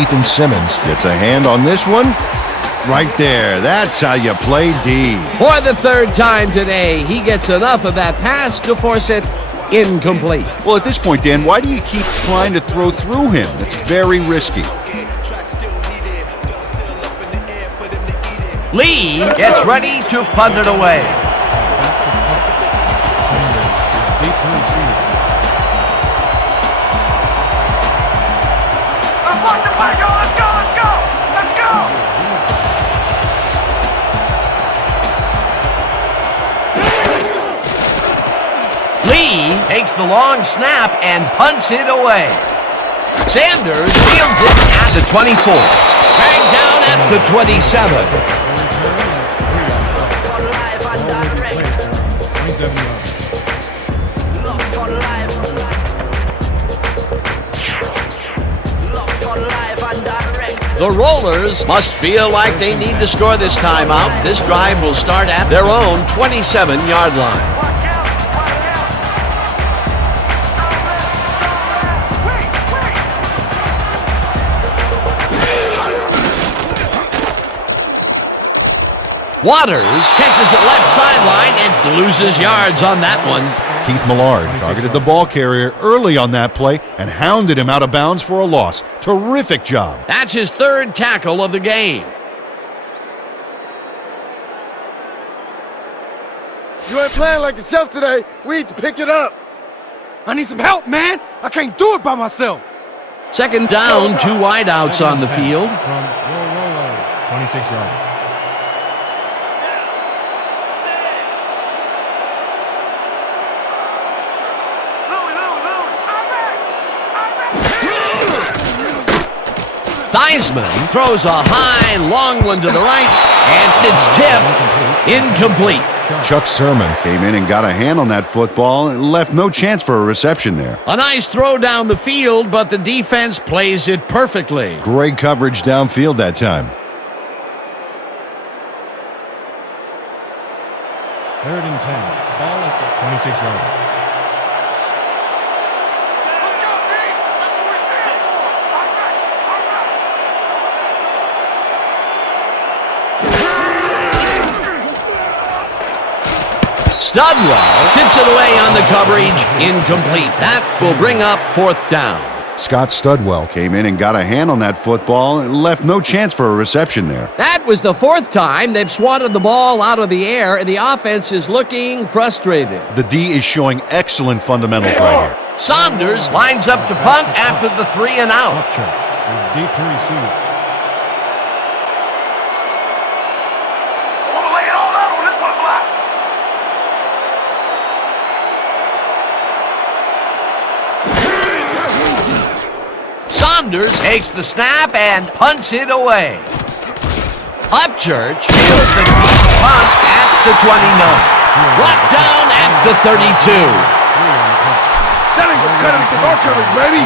Ethan Simmons gets a hand on this one. Right there. That's how you play D. For the third time today, he gets enough of that pass to force it incomplete. Well, at this point, Dan, why do you keep trying to throw through him? It's very risky. Lee gets ready to punt it away. Lee takes the long snap and punts it away. Sanders fields it at the 24. Dragged down at the 27. The Rollers must feel like they need to score this timeout. This drive will start at their own 27-yard line. Waters catches it left sideline and loses yards on that one. Keith Millard targeted the ball carrier early on that play and hounded him out of bounds for a loss. Terrific job. That's his third tackle of the game. You ain't playing like yourself today. We need to pick it up. I need some help, man. I can't do it by myself. Second down, 2 wideouts on the field. From the Rollers, 26 yards. Theismann throws a high, long one to the right, and it's tipped. Incomplete. Chuck Sermon came in and got a hand on that football and left no chance for a reception there. A nice throw down the field, but the defense plays it perfectly. Great coverage downfield that time. 3rd and 10. Ball at the 26-yard line. Let's go, D! That's what we stand for! All right, all right. Studwell tips it away on the coverage. Incomplete. That will bring up 4th down. Scott Studwell came in and got a hand on that football and left no chance for a reception there. That was the 4th time they've swatted the ball out of the air, and the offense is looking frustrated. The D is showing excellent fundamentals right here. Saunders lines up to punt after the 3 and out. Upchurch is deep to receive. I'm gonna lay it all out on this one block. Saunders takes the snap and punts it away. Upchurch fields the deep punt at the 29. Brought down at the 32. That ain't gonna cut it against our coverage, baby.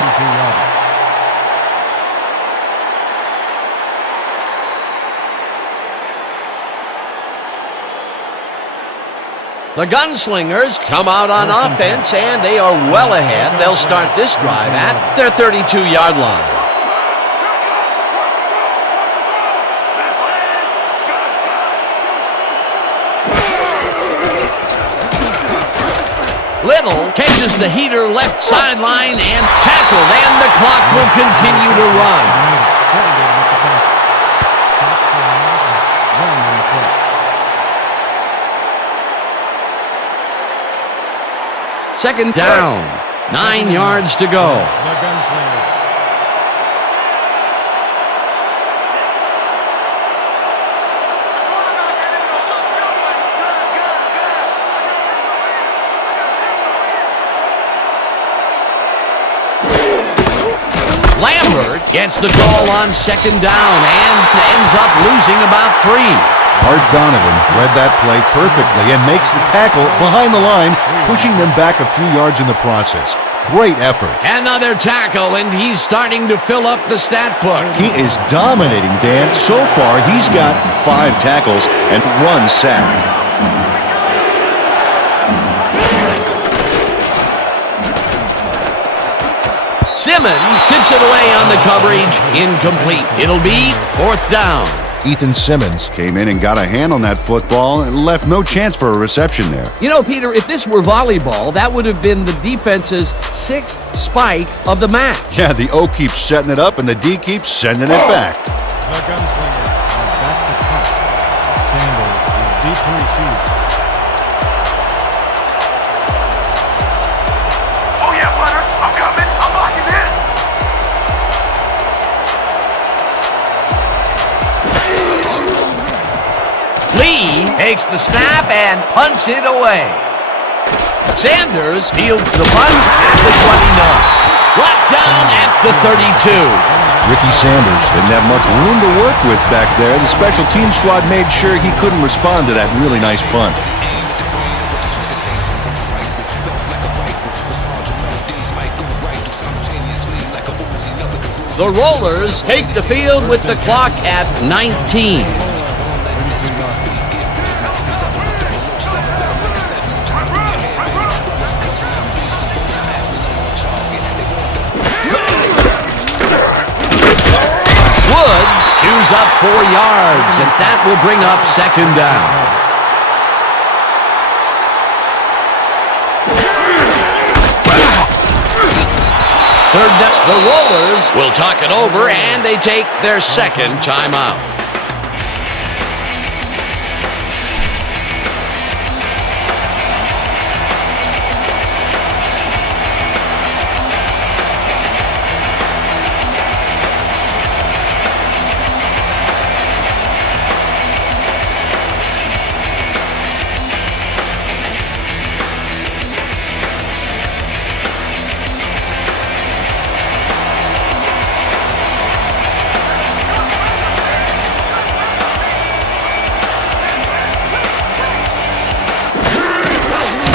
The Gunslingers come out on offense, and they are well ahead. They'll start this drive at their 32-yard line. Little catches the heater left sideline and tackled, and the clock will continue to run. Second down, 9 yards to go. The Gunslingers. Lambert gets the call on second down and ends up losing about 3. Art Donovan read that play perfectly and makes the tackle behind the line, pushing them back a few yards in the process. Great effort. Another tackle, and he's starting to fill up the stat book. He is dominating, Dan. So far, he's got 5 tackles and 1 sack. Simmons tips it away on the coverage. Incomplete. It'll be 4th down. Ethan Simmons came in and got a hand on that football and left no chance for a reception there. You know, Peter, if this were volleyball, that would have been the defense's 6th spike of the match. Yeah, the O keeps setting it up and the D keeps sending it back. The Gunslingers are back to punt. Sanders is deep to receive. Oh yeah, Bunner, I'm coming. I'm locking in. Lee takes the snap and punts it away. Sanders fields the punt at the 29. Brought down at the 32. Ricky Sanders didn't have much room to work with back there. The special team squad made sure he couldn't respond to that really nice punt. The Rollers take the field with the clock at 19. Woods chews up 4 yards, and that will bring up second down. Third down. The Rollers will talk it over, and they take their second timeout.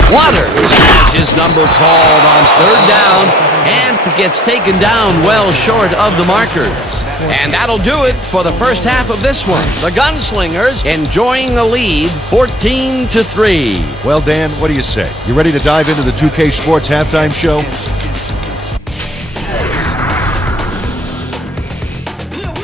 Waters has his number called on third down and gets taken down well short of the markers. And that'll do it for the first half of this one. The Gunslingers enjoying the lead 14-3. Well, Dan, what do you say? You ready to dive into the 2K Sports halftime show?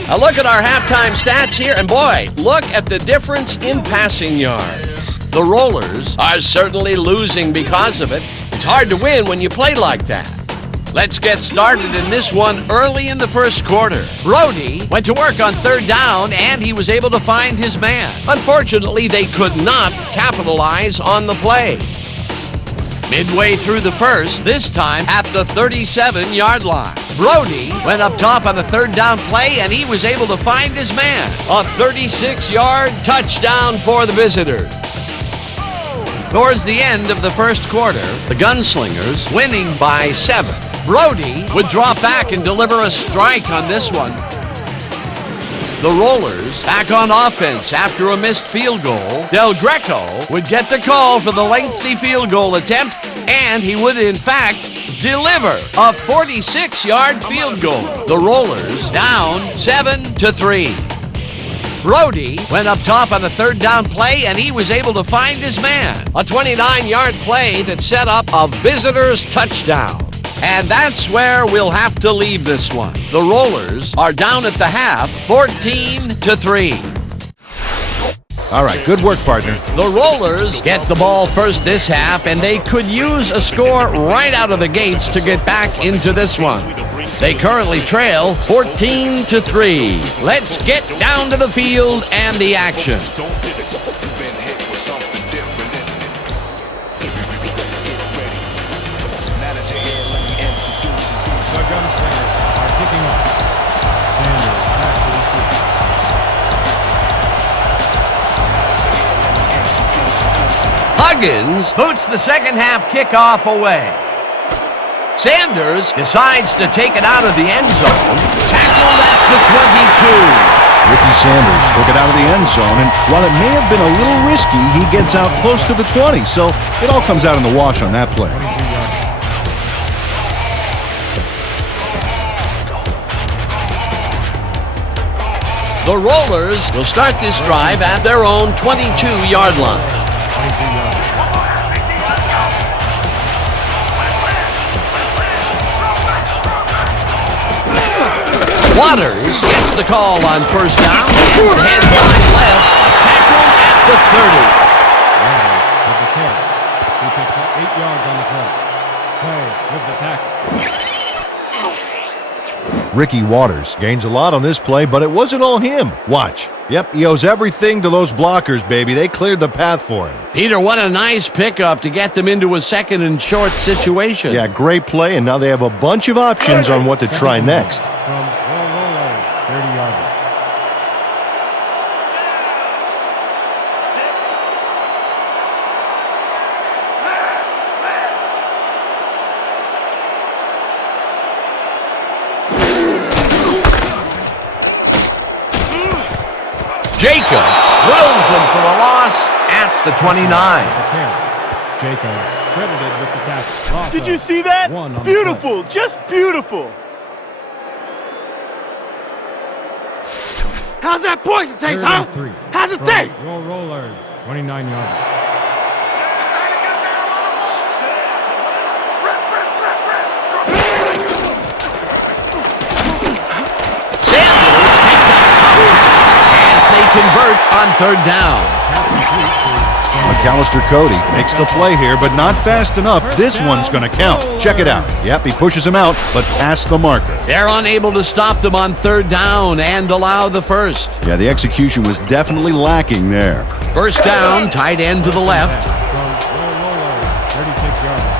A look at our halftime stats here, and boy, look at the difference in passing yards. The Rollers are certainly losing because of it. It's hard to win when you play like that. Let's get started in this one early in the first quarter. Brody went to work on third down, and he was able to find his man. Unfortunately, they could not capitalize on the play. Midway through the first, this time at the 37-yard line. Brody went up top on the third down play, and he was able to find his man. A 36-yard touchdown for the visitors. Towards the end of the first quarter, the Gunslingers winning by 7. Brody would drop back and deliver a strike on this one. The Rollers back on offense after a missed field goal. Del Greco would get the call for the lengthy field goal attempt, and he would in fact deliver a 46-yard field goal. The Rollers down 7-3. Brody went up top on the third down play, and he was able to find his man. A 29-yard play that set up a visitor's touchdown. And that's where we'll have to leave this one. The Rollers are down at the half, 14-3. All right, good work, partner. The Rollers get the ball first this half, and they could use a score right out of the gates to get back into this one. They currently trail 14-3. Let's get down to the field and the action. The Gunslingers are kicking off. Sanders back to receive. Huggins boots the second half kickoff away. Sanders decides to take it out of the end zone. Tackled at the 22. Ricky Sanders took it out of the end zone, and while it may have been a little risky, he gets out close to the 20, so it all comes out in the wash on that play. The Rollers will start this drive at their own 22-yard line. 22 yards. Waters gets the call on first down and heads line left, tackled at the 30. Waters with the carry. He picks up 8 yards on the play. Play with the tackle. Ricky Waters gains a lot on this play, but it wasn't all him. Watch. Yep, he owes everything to those blockers, baby. They cleared the path for him. Peter, what a nice pickup to get them into a second and short situation. Yeah, great play, and now they have a bunch of options on what to try next. From Rollers, 30-yarder. Jacobs wills him for a loss at the 29. Jacobs credited with the tackle. Loss Did you of see that? 1 on the Beautiful, just beautiful. How's that poison play. taste, huh? 33 How's it from taste? Rollers, 29-yarder. Sanders makes a tough, and they convert on third down. McAllister Cody makes the play here, but not fast enough. This one's going to count. Check it out. Yep, he pushes him out, but past the marker. They're unable to stop them on third down and allow the first. Yeah, the execution was definitely lacking there. First down, tight end to the left. From Rollers, 36-yarder.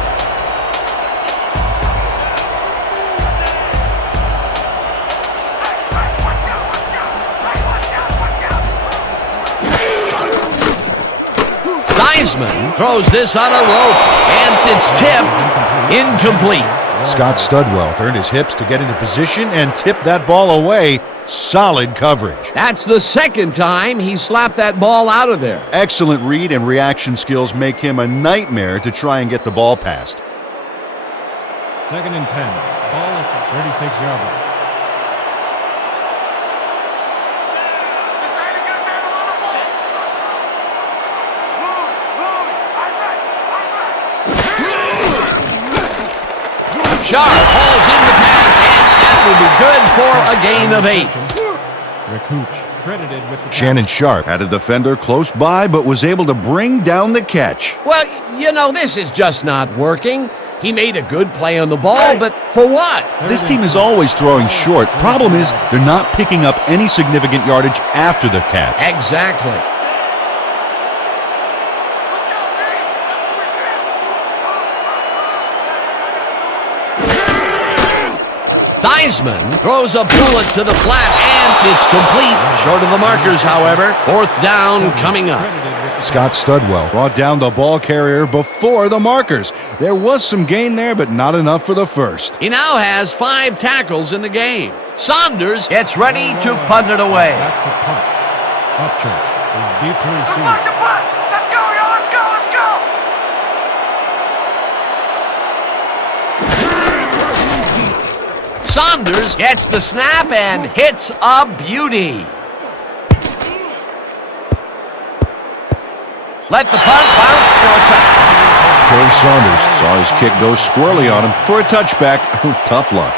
Theismann throws this on a rope, and it's tipped incomplete. Scott Studwell turned his hips to get into position and tipped that ball away. Solid coverage. That's the second time he slapped that ball out of there. Excellent read and reaction skills make him a nightmare to try and get the ball past. 2nd and 10. Ball at the 36-yard line. Sharp hauls in the pass, and that will be good for a gain of 8. Rakuch credited with the Shannon Sharp had a defender close by but was able to bring down the catch. Well, you know, this is just not working. He made a good play on the ball, but for what? This team is always throwing short. Problem is, they're not picking up any significant yardage after the catch. Exactly. Theismann throws a bullet to the flat, and it's complete. Short of the markers, however. 4th down coming up. Scott Studwell brought down the ball carrier before the markers. There was some gain there, but not enough for the first. He now has 5 tackles in the game. Saunders gets ready to punt it away. Back to punt. Upchurch is deep to receive. Let's go, y'all. Let's go. Let's go. Saunders gets the snap and hits a beauty. Let the punt bounce for a touchback. Terry Saunders saw his kick go squirrely on him for a touchback. Tough luck.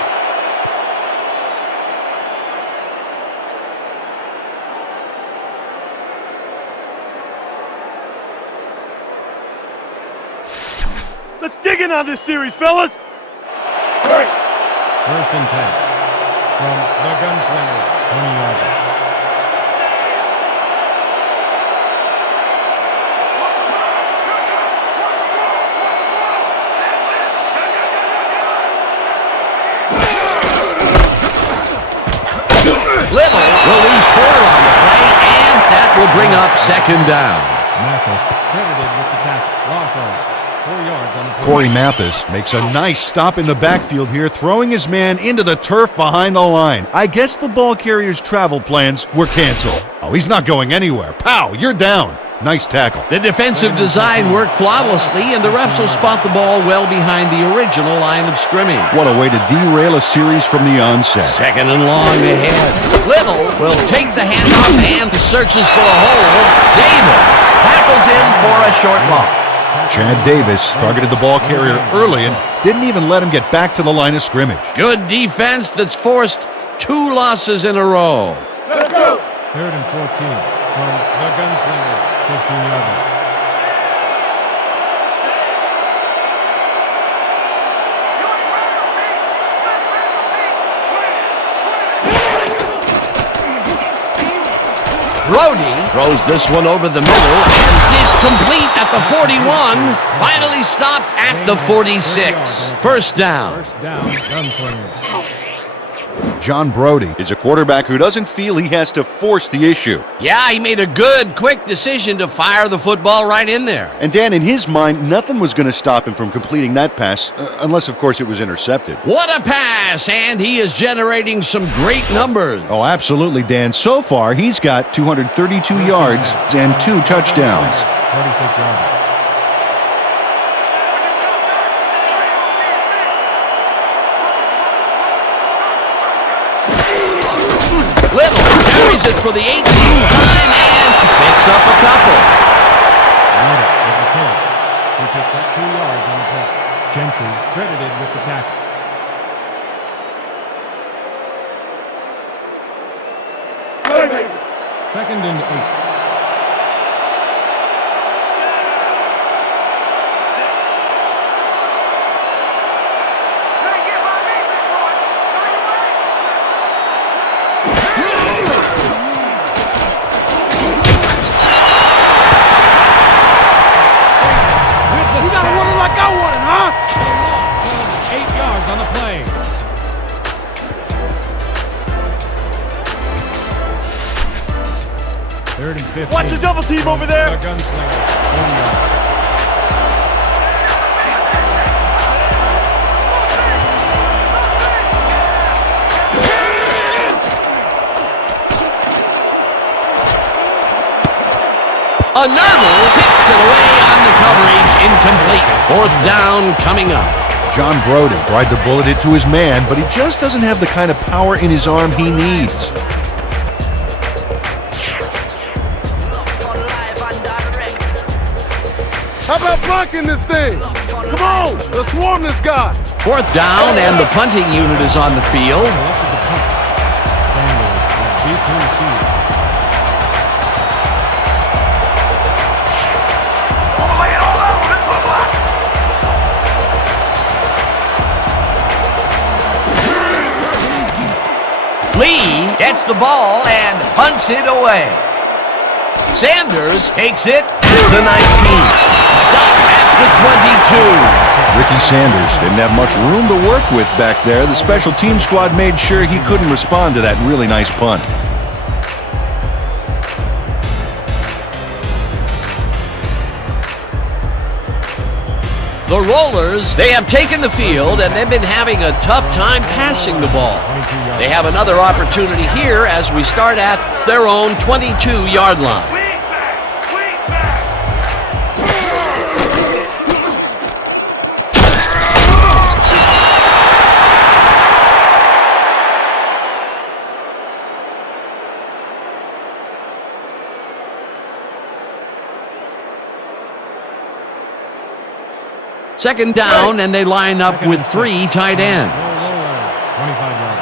Let's dig in on this series, fellas. 1st and 10 from the Gunslingers, 20 yards. Little will lose 4 on the play, and that will bring up 2nd down. Mathis credited with the tackle. Loss of 4 yards on the play. Corey Mathis makes a nice stop in the backfield here, throwing his man into the turf behind the line. I guess the ball carrier's travel plans were canceled. Oh, he's not going anywhere. Pow, you're down. Nice tackle. The defensive design worked flawlessly, and the refs will spot the ball well behind the original line of scrimmage. What a way to derail a series from the onset. 2nd and long ahead. Little will take the handoff and searches for a hole. Davis tackles him for a short loss. Chad Davis targeted the ball carrier early and didn't even let him get back to the line of scrimmage. Good defense that's forced 2 losses in a row. Let's go. 3rd and 14 from the Gunslingers, 16-yard line. Brody throws this one over the middle, and it's complete at the 41. Finally stopped at the 46. 1st down. 1st down, Gunslingers. John Brody is a quarterback who doesn't feel he has to force the issue. Yeah, he made a good, quick decision to fire the football right in there. And Dan, in his mind, nothing was going to stop him from completing that pass, unless, of course, it was intercepted. What a pass, and he is generating some great numbers. Oh, absolutely, Dan. So far, he's got 232 yards and 2 touchdowns. 46 yards. Little carries it for the 18th time and picks up a couple. Little with the pull. He picks up 2 yards on the play. Gentry credited with the tackle. Second and 8. Like I want it, huh? A loss of 8 yards on the play. Third and 15. Watch the double team over there. The Gunslingers, 1 yard. The Nurdle kicks it away on the coverage. Incomplete. Fourth down coming up. John Broden tried to bullet it to his man, but he just doesn't have the kind of power in his arm he needs. How about blocking this thing? Come on, let's swarm this guy. Fourth down, and the punting unit is on the field. Lee gets the ball and punts it away. Sanders takes it at the 19. Stop at the 22. Ricky Sanders didn't have much room to work with back there. The special team squad made sure he couldn't respond to that really nice punt. The Rollers, they have taken the field, and they've been having a tough time passing the ball. They have another opportunity here as we start at their own 22-yard line. Second down, and they line up with 3 tight ends. 25 yards.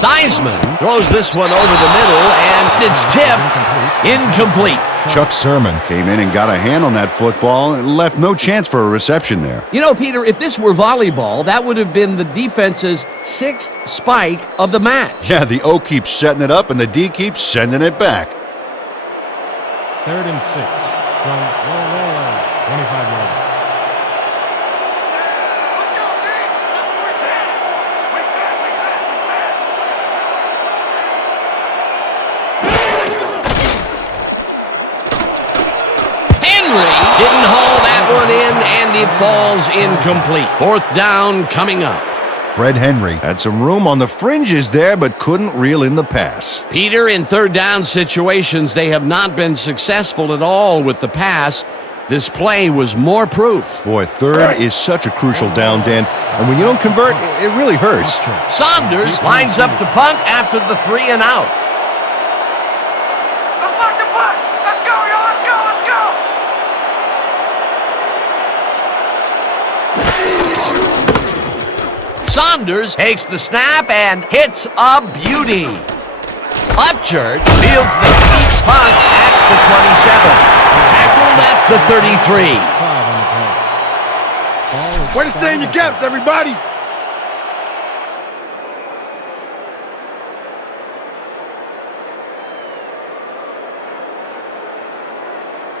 Theismann throws this one over the middle, and it's tipped incomplete. Chuck Sermon came in and got a hand on that football and left no chance for a reception there. You know, Peter, if this were volleyball, that would have been the defense's 6th spike of the match. Yeah, the O keeps setting it up and the D keeps sending it back. 3rd and 6 from Rollers, 25 yards. Didn't haul that one in, and it falls incomplete. 4th down coming up. Fred Henry had some room on the fringes there, but couldn't reel in the pass. Peter, in 3rd down situations, they have not been successful at all with the pass. This play was more proof. Boy, 3rd is such a crucial down, Dan, and when you don't convert, it really hurts. Saunders lines up to punt after the 3 and out. Saunders takes the snap and hits a beauty. Upchurch fields the deep punt at the 27. Tackled at the 33. Way to stay in your gaps, everybody.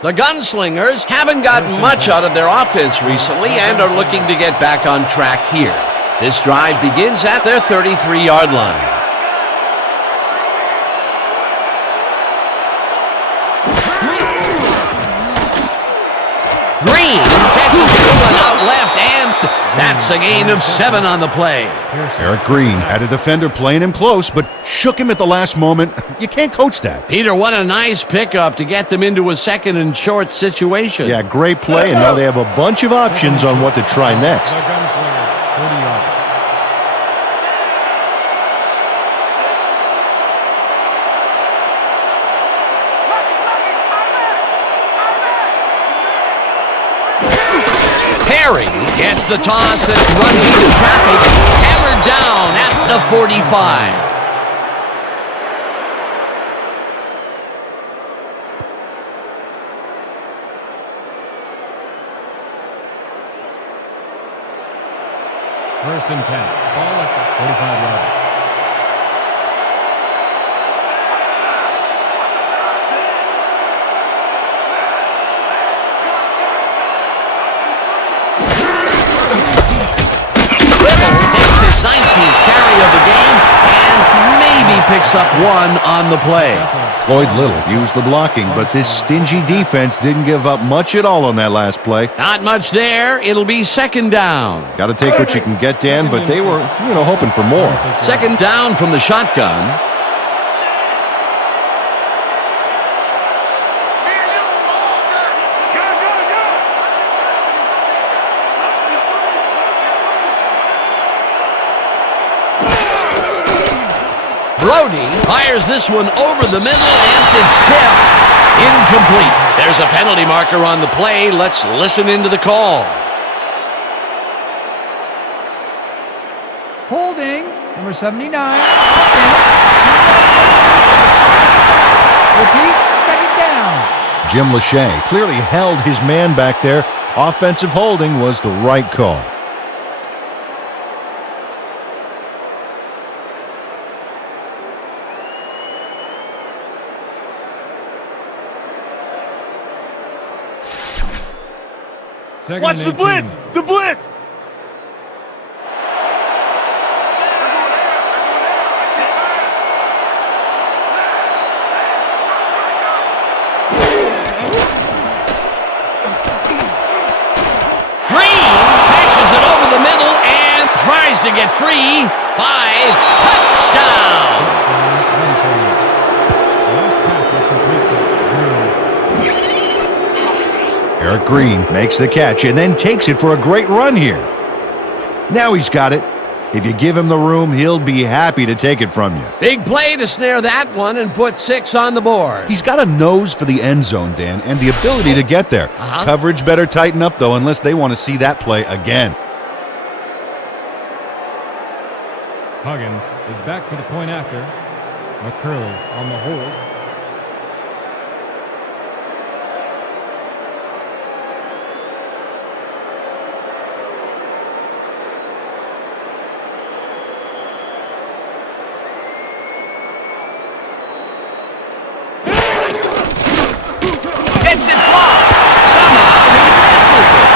The Gunslingers haven't gotten much out of their offense recently and are looking to get back on track here. This drive begins at their 33-yard line. Green catches one out left, and that's a gain of 7 on the play. Eric Green had a defender playing him close, but shook him at the last moment. You can't coach that. Peter, what a nice pickup to get them into a 2nd and short situation. Yeah, great play, and now they have a bunch of options on what to try next. The Gunslingers, 40 yards. Perry gets the toss and runs into traffic, hammered down at the 45. First and 10. Ball at the 45 yards. picks up 1 on the play. Floyd Little used the blocking, but this stingy defense didn't give up much at all on that last play. Not much there. It'll be 2nd down. Got to take what you can get, Dan, but they were, hoping for more. 2nd down from the shotgun. Brody fires this one over the middle, and it's tipped. Incomplete. There's a penalty marker on the play. Let's listen into the call. Holding, number 79. Repeat, 2nd down. Jim Lachey clearly held his man back there. Offensive holding was the right call. Watch the blitz! The blitz! Green patches it over the middle and tries to get free. 5, touchdown! Eric Green makes the catch and then takes it for a great run here. Now he's got it. If you give him the room, he'll be happy to take it from you. Big play to snare that one and put 6 on the board. He's got a nose for the end zone, Dan, and the ability to get there. Coverage better tighten up, though, unless they want to see that play again. Huggins is back for the point after. McCurley on the hold. Gets it blocked. Somehow he misses it.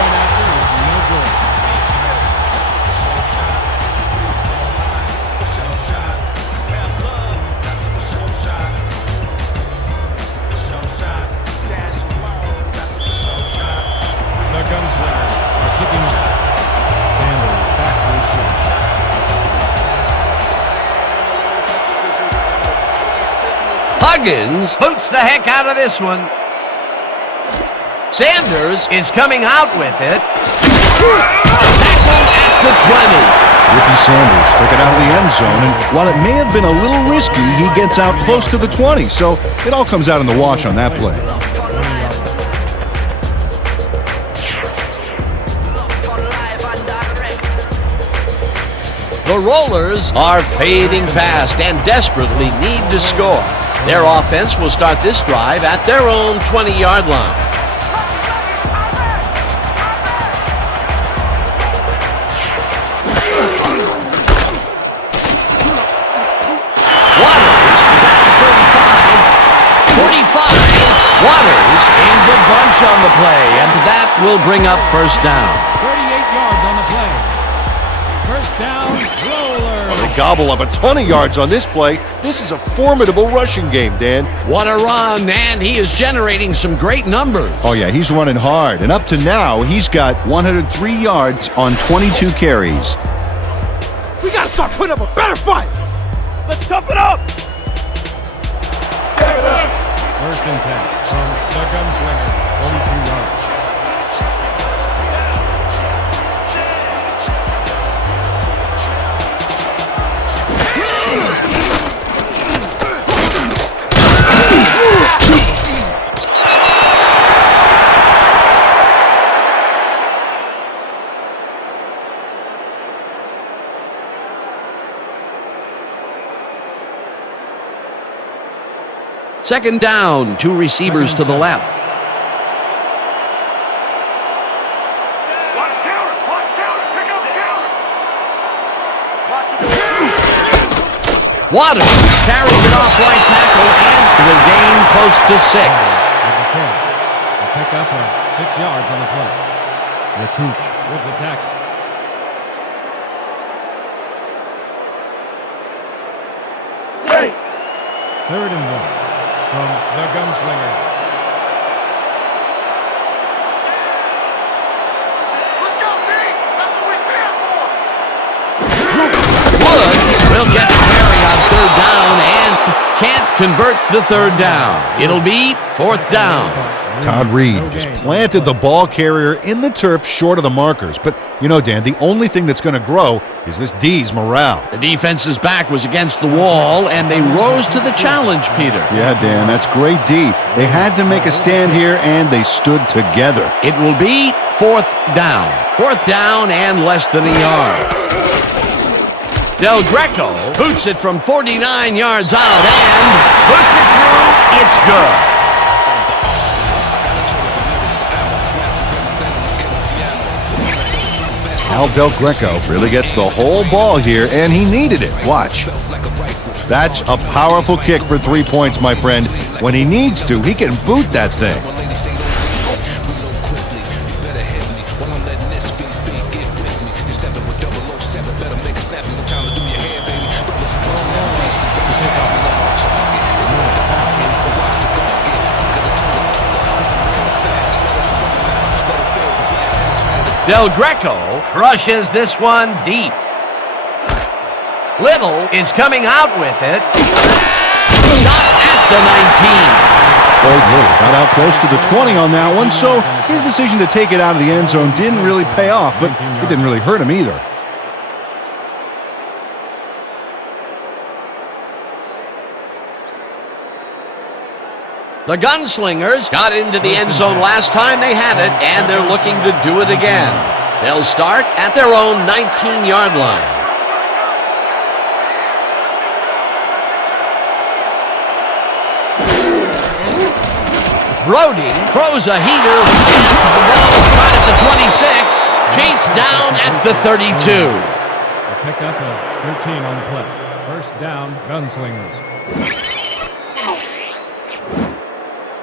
Point after is no good. The Gunslingers are kicking off. Sanders back to the shot. Huggins hooks the heck out of this one. Sanders is coming out with it. Tackled at the 20. Ricky Sanders took it out of the end zone, and while it may have been a little risky, he gets out close to the 20, so it all comes out in the wash on that play. The Rollers are fading fast and desperately need to score. Their offense will start this drive at their own 20-yard line. Waters is at the 35. 45. Waters gains a bunch on the play, and that will bring up 1st down. 38 yards on the play. 1st down, Rollers. They gobble up a ton of yards on this play. This is a formidable rushing game, Dan. What a run, and he is generating some great numbers. Oh, yeah, he's running hard, and up to now, he's got 103 yards on 22 carries. We gotta start putting up a better fight. Let's tough it up! 1st and 10 from the Gunslingers, 42 yards. Second down, 2 receivers to the left. Watch counter! Watch counter! Pick up counter! Waters carries it off right tackle and will gain close to 6. With the pull. A pickup of 6 yards on the play. Yakuch with the tackle. Hey! 3rd and 1 from the Gunslingers. Let's go, D! That's what we stand for! Wood will get the carry on 3rd down and can't convert the 3rd down. It'll be 4th down. Todd Reed just planted the ball carrier in the turf short of the markers. But, you know, Dan, the only thing that's going to grow is this D's morale. The defense's back was against the wall, and they rose to the challenge, Peter. Yeah, Dan, that's great D. They had to make a stand here, and they stood together. It will be 4th down. 4th down and less than a yard. Del Greco boots it from 49 yards out and boots it through. It's good. Al Del Greco really gets the whole ball here, and he needed it. Watch. That's a powerful kick for 3 points, my friend. When he needs to, he can boot that thing. Del Greco crushes this one deep. Little is coming out with it. Not at the 19. Floyd Little got out close to the 20 on that one, so his decision to take it out of the end zone didn't really pay off, but it didn't really hurt him either. The Gunslingers got into the end zone last time they had it, and they're looking to do it again. They'll start at their own 19-yard line. Brody throws a heater, and the ball is caught at the 26, chased down at the 32. A pickup of 13 on the play. 1st down, Gunslingers.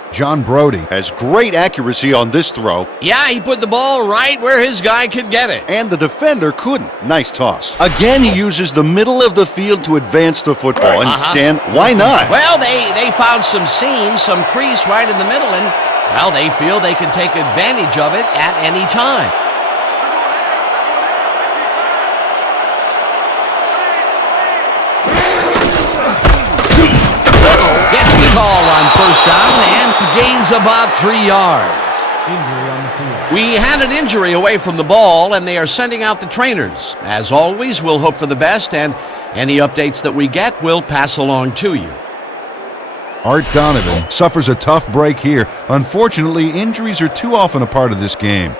John Brody has great accuracy on this throw. Yeah, he put the ball right where his guy could get it. And the defender couldn't. Nice toss. Again, he uses the middle of the field to advance the football. And Dan, why not? Well, they found some seams, some crease right in the middle, and, well, they feel they can take advantage of it at any time. Gets the call on 1st down and gains about 3 yards. Injury on the field. We had an injury away from the ball, and they are sending out the trainers. As always, we'll hope for the best, and any updates that we get, we'll pass along to you. Art Donovan suffers a tough break here. Unfortunately, injuries are too often a part of this game.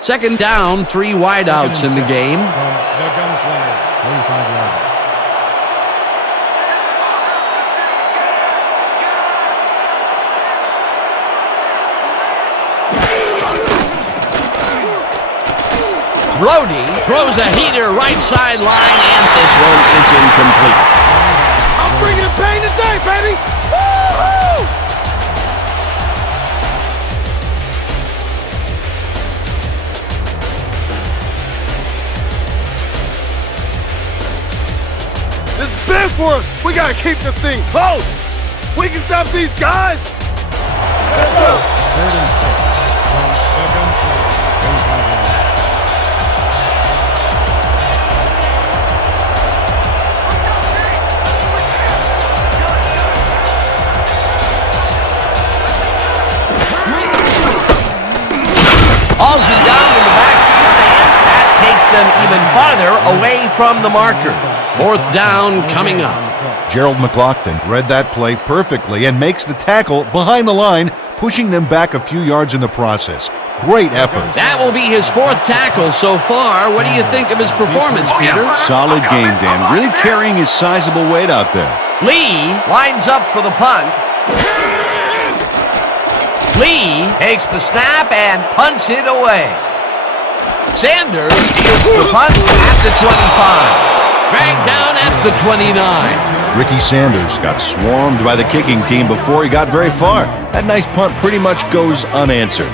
Second down, 3 wideouts in the game. From the Gunslingers. 35 yards. Brody throws a heater right sideline, and this one is incomplete. I'm bringing the pain today, baby! Woo-hoo! This is big for us. We gotta keep this thing close. We can stop these guys. Let's go. 3rd and 6 from the Gunslingers. 35 yards. Hauls it down in the backfield, and that takes them even farther away from the marker. 4th down coming up. Gerald McLaughlin read that play perfectly and makes the tackle behind the line, pushing them back a few yards in the process. Great effort. That will be his 4th tackle so far. What do you think of his performance, Peter? Solid game, Dan. Really carrying his sizable weight out there. Lee lines up for the punt. Lee takes the snap and punts it away. Sanders deals the punt at the 25. Dragged down at the 29. Ricky Sanders got swarmed by the kicking team before he got very far. That nice punt pretty much goes unanswered.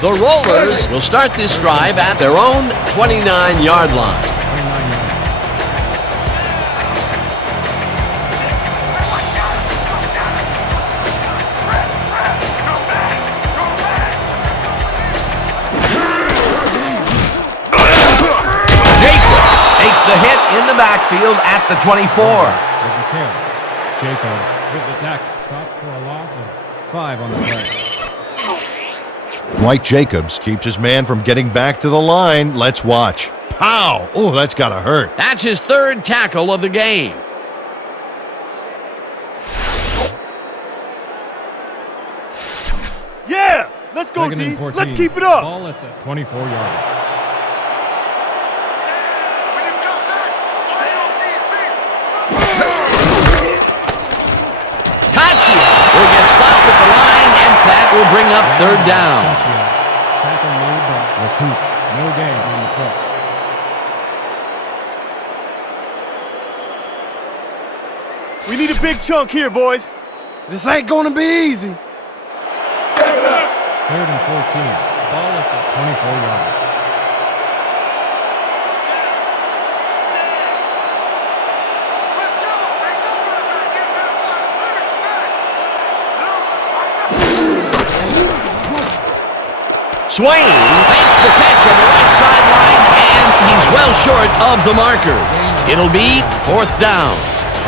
The Rollers will start this drive at their own 29-yard line. Takes the hit in the backfield at the 24. Jacobs with the tackle. Stops for a loss of 5 on the play. Dwight Jacobs keeps his man from getting back to the line. Let's watch. Pow! Oh, that's gotta hurt. That's his third tackle of the game. Yeah! Let's go, D. Let's keep it up. Ball at the 24-yard. Will get stopped at the line, and that will bring up third down. Tackle made by Recruits. No gain on the play. We need a big chunk here, boys. This ain't gonna be easy. 3rd and 14. Ball at the 24-yard. Swain makes the catch on the right sideline, and he's well short of the markers. It'll be 4th down.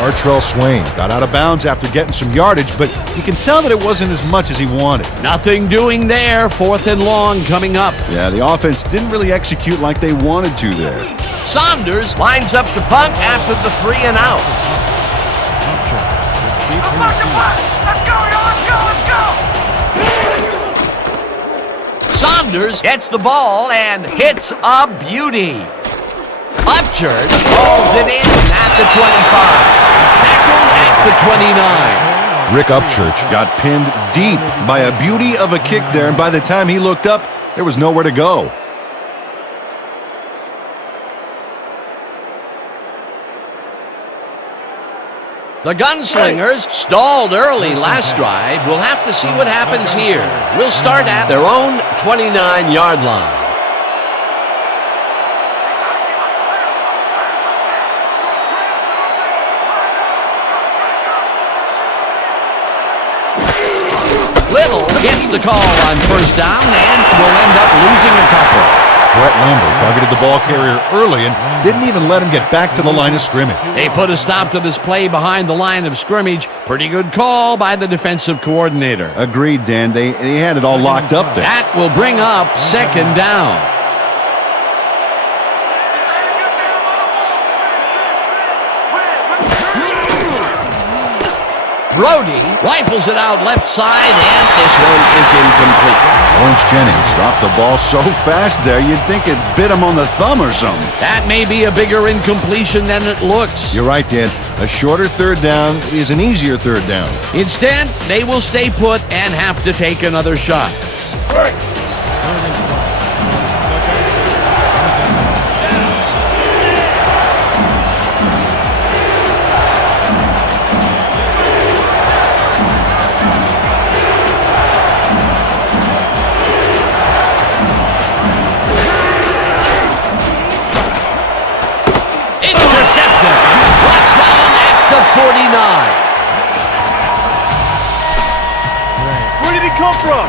Artrell Swain got out of bounds after getting some yardage, but you can tell that it wasn't as much as he wanted. Nothing doing there. 4th and long coming up. Yeah, the offense didn't really execute like they wanted to there. Saunders lines up to punt after the 3 and out. Let's go, y'all. Let's go. Saunders gets the ball and hits a beauty. Upchurch hauls it in at the 25. Tackled at the 29. Rick Upchurch got pinned deep by a beauty of a kick there, and by the time he looked up, there was nowhere to go. The Gunslingers stalled early last drive. We'll have to see what happens here. We'll start at their own 29-yard line. Little gets the call on 1st down and will end up losing a couple. Brett Lambert targeted the ball carrier early and didn't even let him get back to the line of scrimmage. They put a stop to this play behind the line of scrimmage. Pretty good call by the defensive coordinator. Agreed, Dan. They had it all locked up there. That will bring up 2nd down. Brody rifles it out left side, and this one is incomplete. Lawrence Jennings dropped the ball so fast there, you'd think it bit him on the thumb or something. That may be a bigger incompletion than it looks. You're right, Dan. A shorter 3rd down is an easier 3rd down. Instead, they will stay put and have to take another shot. Intercepted. Brought down at the 49. Where did he come from?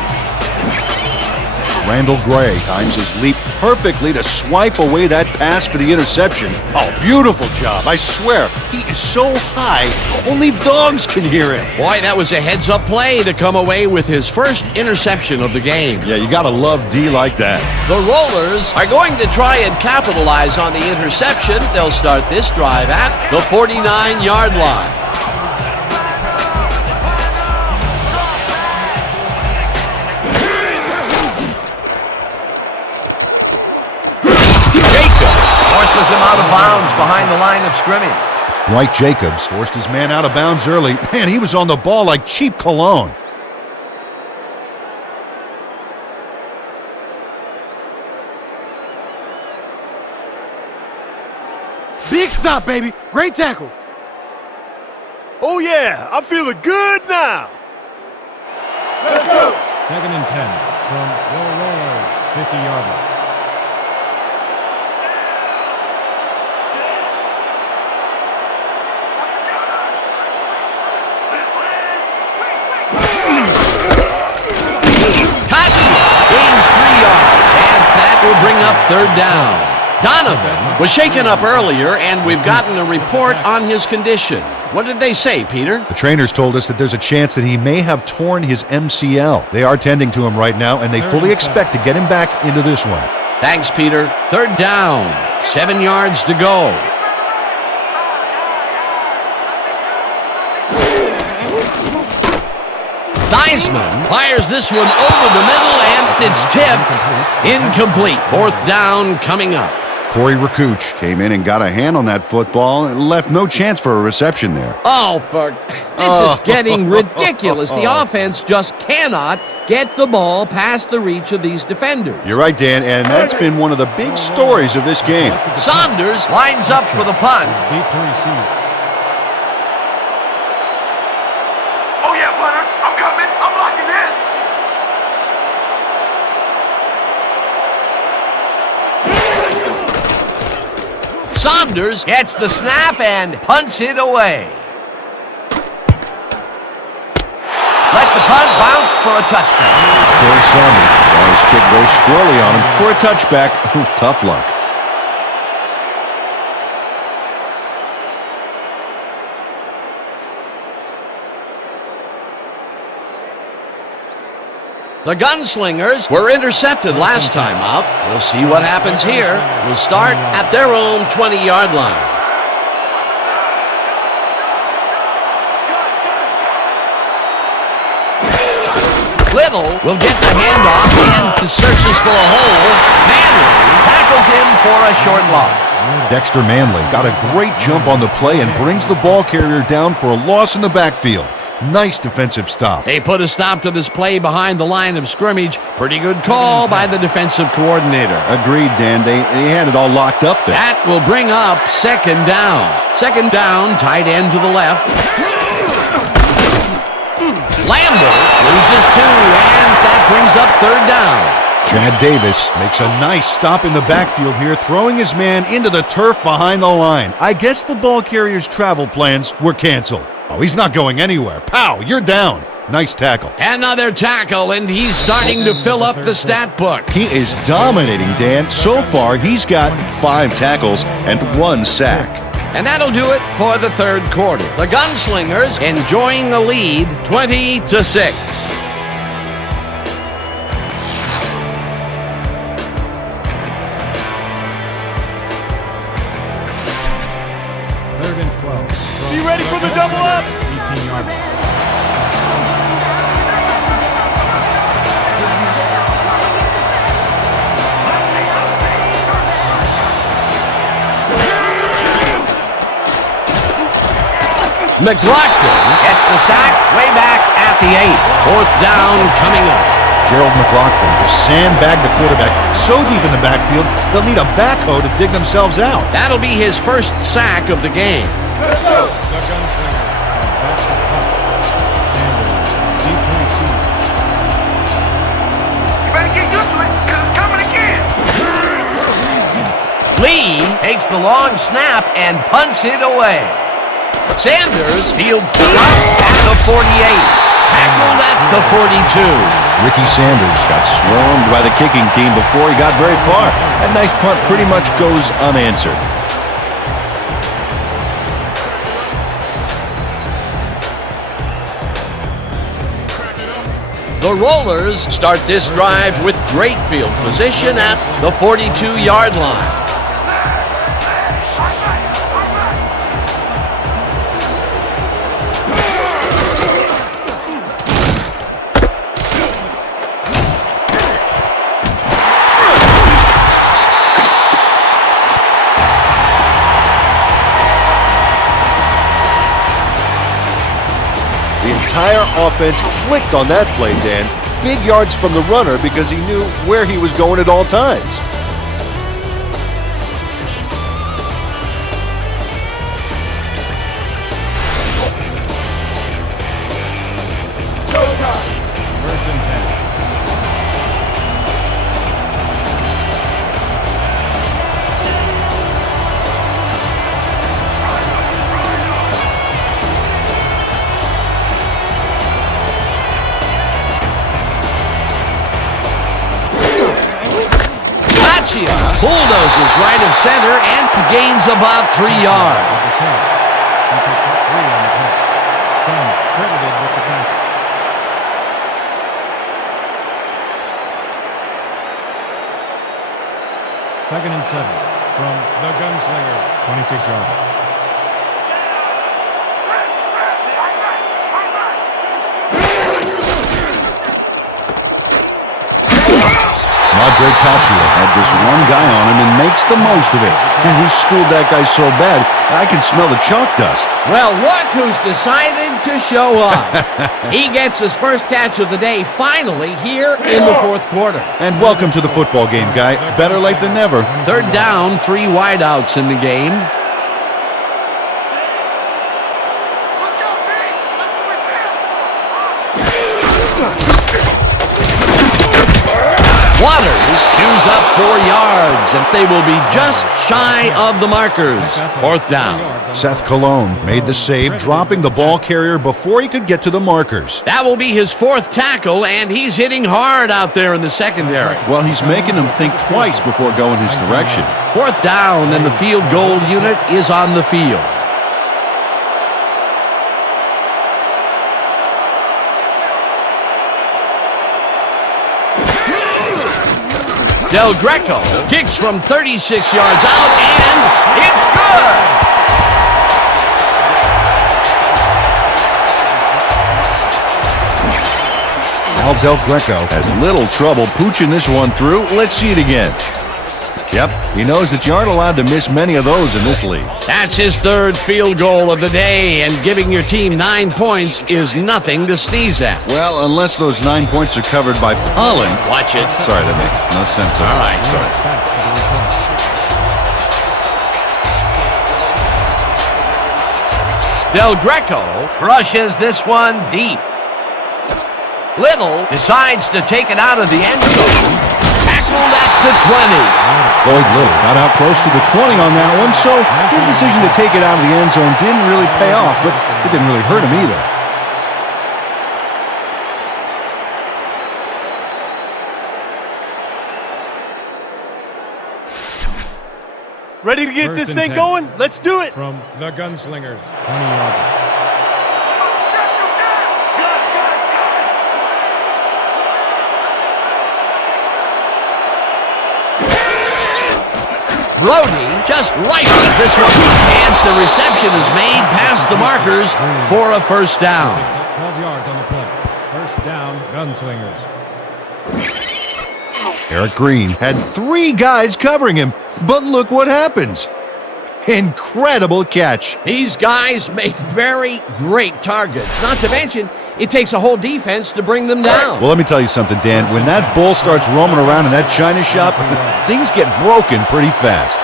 Randall Gray times his leap perfectly to swipe away that pass for the interception. Oh, beautiful job. I swear, he is so high, only dogs can hear him. Boy, that was a heads-up play to come away with his first interception of the game. Yeah, you gotta love D like that. The Rollers are going to try and capitalize on the interception. They'll start this drive at the 49-yard line. Forces him out of bounds behind the line of scrimmage. Dwight Jacobs forced his man out of bounds early. Man, he was on the ball like cheap cologne. stop, baby. Great tackle. Oh, yeah, I'm feeling good now. Let's go. 2nd and 10 from the Rollers, 50-yard line. Gains 3 yards, and that will bring up 3rd down. Donovan was shaken up earlier, and we've gotten a report on his condition. What did they say, Peter? The trainers told us that there's a chance that he may have torn his MCL. They are tending to him right now, and they fully expect to get him back into this one. Thanks, Peter. 3rd down, 7 yards to go. Theismann fires this one over the middle, and it's tipped. Incomplete. 4th down coming up. Corey Rakuch came in and got a hand on that football and left no chance for a reception there. Oh, this is getting ridiculous. The offense just cannot get the ball past the reach of these defenders. You're right, Dan, and that's been one of the big stories of this game. Saunders lines up for the punt. Deep to receive. Oh, yeah, Bunner. I'm coming. I'm blocking this. Saunders gets the snap and punts it away. Let the punt bounce for a touchback. Terry Saunders saw his kid go squirrely on him for a touchback. Tough luck. The Gunslingers were intercepted last time out. We'll see what happens here. We'll start at their own 20-yard line. Little will get the handoff and searches for a hole. Manley tackles him for a short loss. Dexter Manley got a great jump on the play and brings the ball carrier down for a loss in the backfield. Nice defensive stop. They put a stop to this play behind the line of scrimmage. Pretty good call by the defensive coordinator. Agreed, Dan. They had it all locked up there. That will bring up 2nd down. 2nd down, tight end to the left. Lambert loses 2, and that brings up 3rd down. Chad Davis makes a nice stop in the backfield here, throwing his man into the turf behind the line. I guess the ball carrier's travel plans were canceled. Oh, he's not going anywhere. Pow, you're down. Nice tackle. Another tackle, and he's starting to fill up the stat book. He is dominating, Dan. So far, he's got 5 tackles and 1 sack. And that'll do it for the 3rd quarter. The Gunslingers enjoying the lead, 20-6. Be ready for the double up. 18-yard line. McLaughlin gets the sack way back at the 8. 4th down coming up. Gerald McLaughlin will sandbag the quarterback so deep in the backfield, they'll need a backhoe to dig themselves out. That'll be his first sack of the game. Let's go. The Gunslingers are back to punt. Sanders deep to receive. You better get used to it, because it's coming again. Lee takes the long snap and punts it away. Sanders fields the route at the 48. Tackled at the 42. Ricky Sanders got swarmed by the kicking team before he got very far. That nice punt pretty much goes unanswered. The Rollers start this drive with great field position at the 42-yard line. The entire offense clicked on that play, Dan. Big yards from the runner because he knew where he was going at all times. bulldozes right of center and gains about 3 yards. With the save. He picked up 3 on the play. Some credited with the tackle. Second and 7 from the Gunslingers. 26 yards. Madre Caccia had just one guy on him and makes the most of it. And he schooled that guy so bad, I can smell the chalk dust. Well, look who's decided to show up. He gets his first catch of the day finally here in the fourth quarter. And welcome to the football game, guy. Better late than never. Third down, 3 wideouts in the game. Let's go, D! That's what we stand for! Waters chews up 4 yards, and they will be just shy of the markers. Fourth down. Seth Colon made the save, dropping the ball carrier before he could get to the markers. That will be his 4th tackle, and he's hitting hard out there in the secondary. Well, he's making them think twice before going his direction. 4th down, and the field goal unit is on the field. Del Greco kicks from 36 yards out, and it's good! Al Del Greco has little trouble pooching this one through. Let's see it again. Yep, he knows that you aren't allowed to miss many of those in this league. That's his 3rd field goal of the day, and giving your team 9 points is nothing to sneeze at. Well, unless those 9 points are covered by pollen. Watch it. Sorry, that makes no sense. All right. Sorry. Del Greco crushes this one deep. Little decides to take it out of the end zone. Tackled at the 20. Floyd Little got out close to the 20 on that one, so his decision to take it out of the end zone didn't really pay off, but it didn't really hurt him either. Ready to get First this and thing 10. going? Let's do it! From the Gunslingers. 20 yards. Brody just rifles this one, and the reception is made past the markers for a first down. 12 yards on the play. First down, Gunslingers. Eric Green had 3 guys covering him, but look what happens. Incredible catch. These guys make very great targets. Not to mention, it takes a whole defense to bring them down. Well, let me tell you something, Dan. When that bull starts roaming around in that china shop, things get broken pretty fast.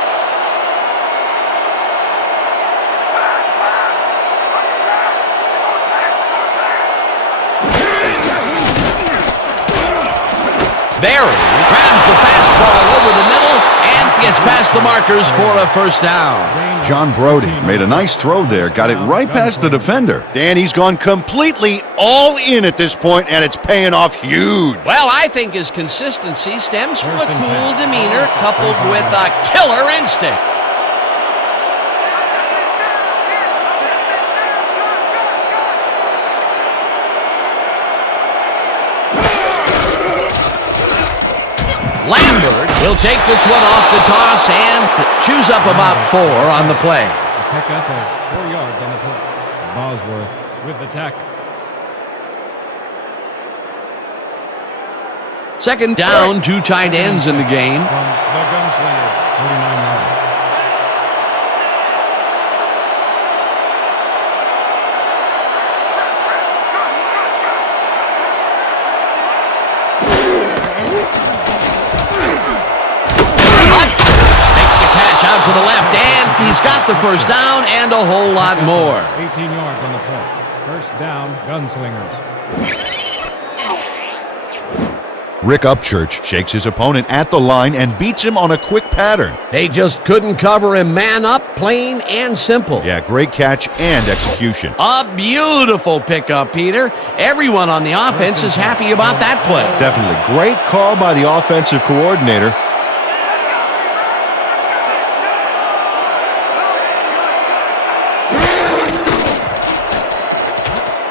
Barry grabs the fastball over the middle and gets past the markers for a first down. John Brody made a nice throw there, got it right past the defender. Dan, he's gone completely all in at this point, and it's paying off huge. Well, I think his consistency stems from a First and cool 10. demeanor coupled with a killer instinct. Lambert will take this one off the toss and chews up about 4 on the play. A pickup of 4 yards on the play. Bosworth with the tackle. Second down, 2 tight ends in the game. From the Gunslingers. 49 yards. Out to the left, and he's got the first down and a whole lot more. 18 yards on the play. First down, Gunslingers. Rick Upchurch shakes his opponent at the line and beats him on a quick pattern. They just couldn't cover him man up, plain and simple. Yeah, great catch and execution. A beautiful pickup, Peter. Everyone on the offense is happy about that play. Definitely. Great call by the offensive coordinator.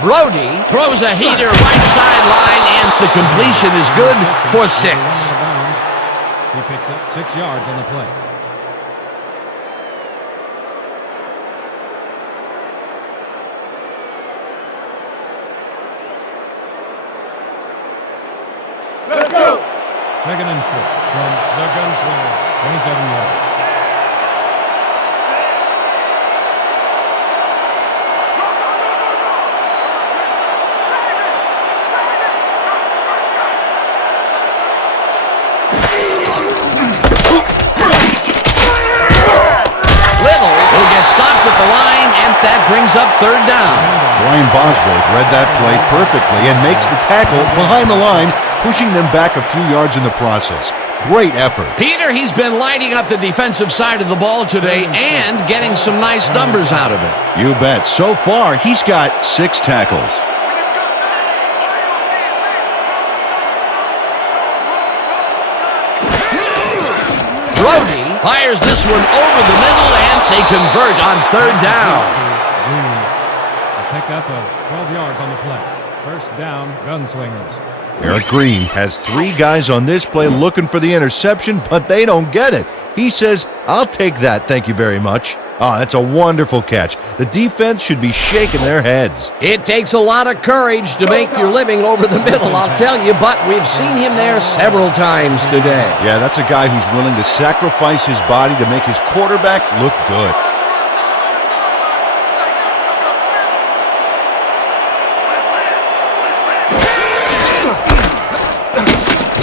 Brody throws a heater right sideline, and the completion is good for 6. He picks up 6 yards on the play. Let's go! 2nd and 4 from the Gunslingers, 27 yards. Stopped at the line, and that brings up 3rd down. Brian Bosworth read that play perfectly and makes the tackle behind the line, pushing them back a few yards in the process. Great effort. Peter, he's been lighting up the defensive side of the ball today and getting some nice numbers out of it. You bet. So far, he's got 6 tackles. Brody fires this one over the middle, and they convert on 3rd down. A pickup of 12 yards on the play. 1st down, Gunslingers. Eric Green has 3 guys on this play looking for the interception, but they don't get it. He says, "I'll take that, thank you very much." Oh, that's a wonderful catch. The defense should be shaking their heads. It takes a lot of courage to make your living over the middle, I'll tell you, but we've seen him there several times today. Yeah, that's a guy who's willing to sacrifice his body to make his quarterback look good.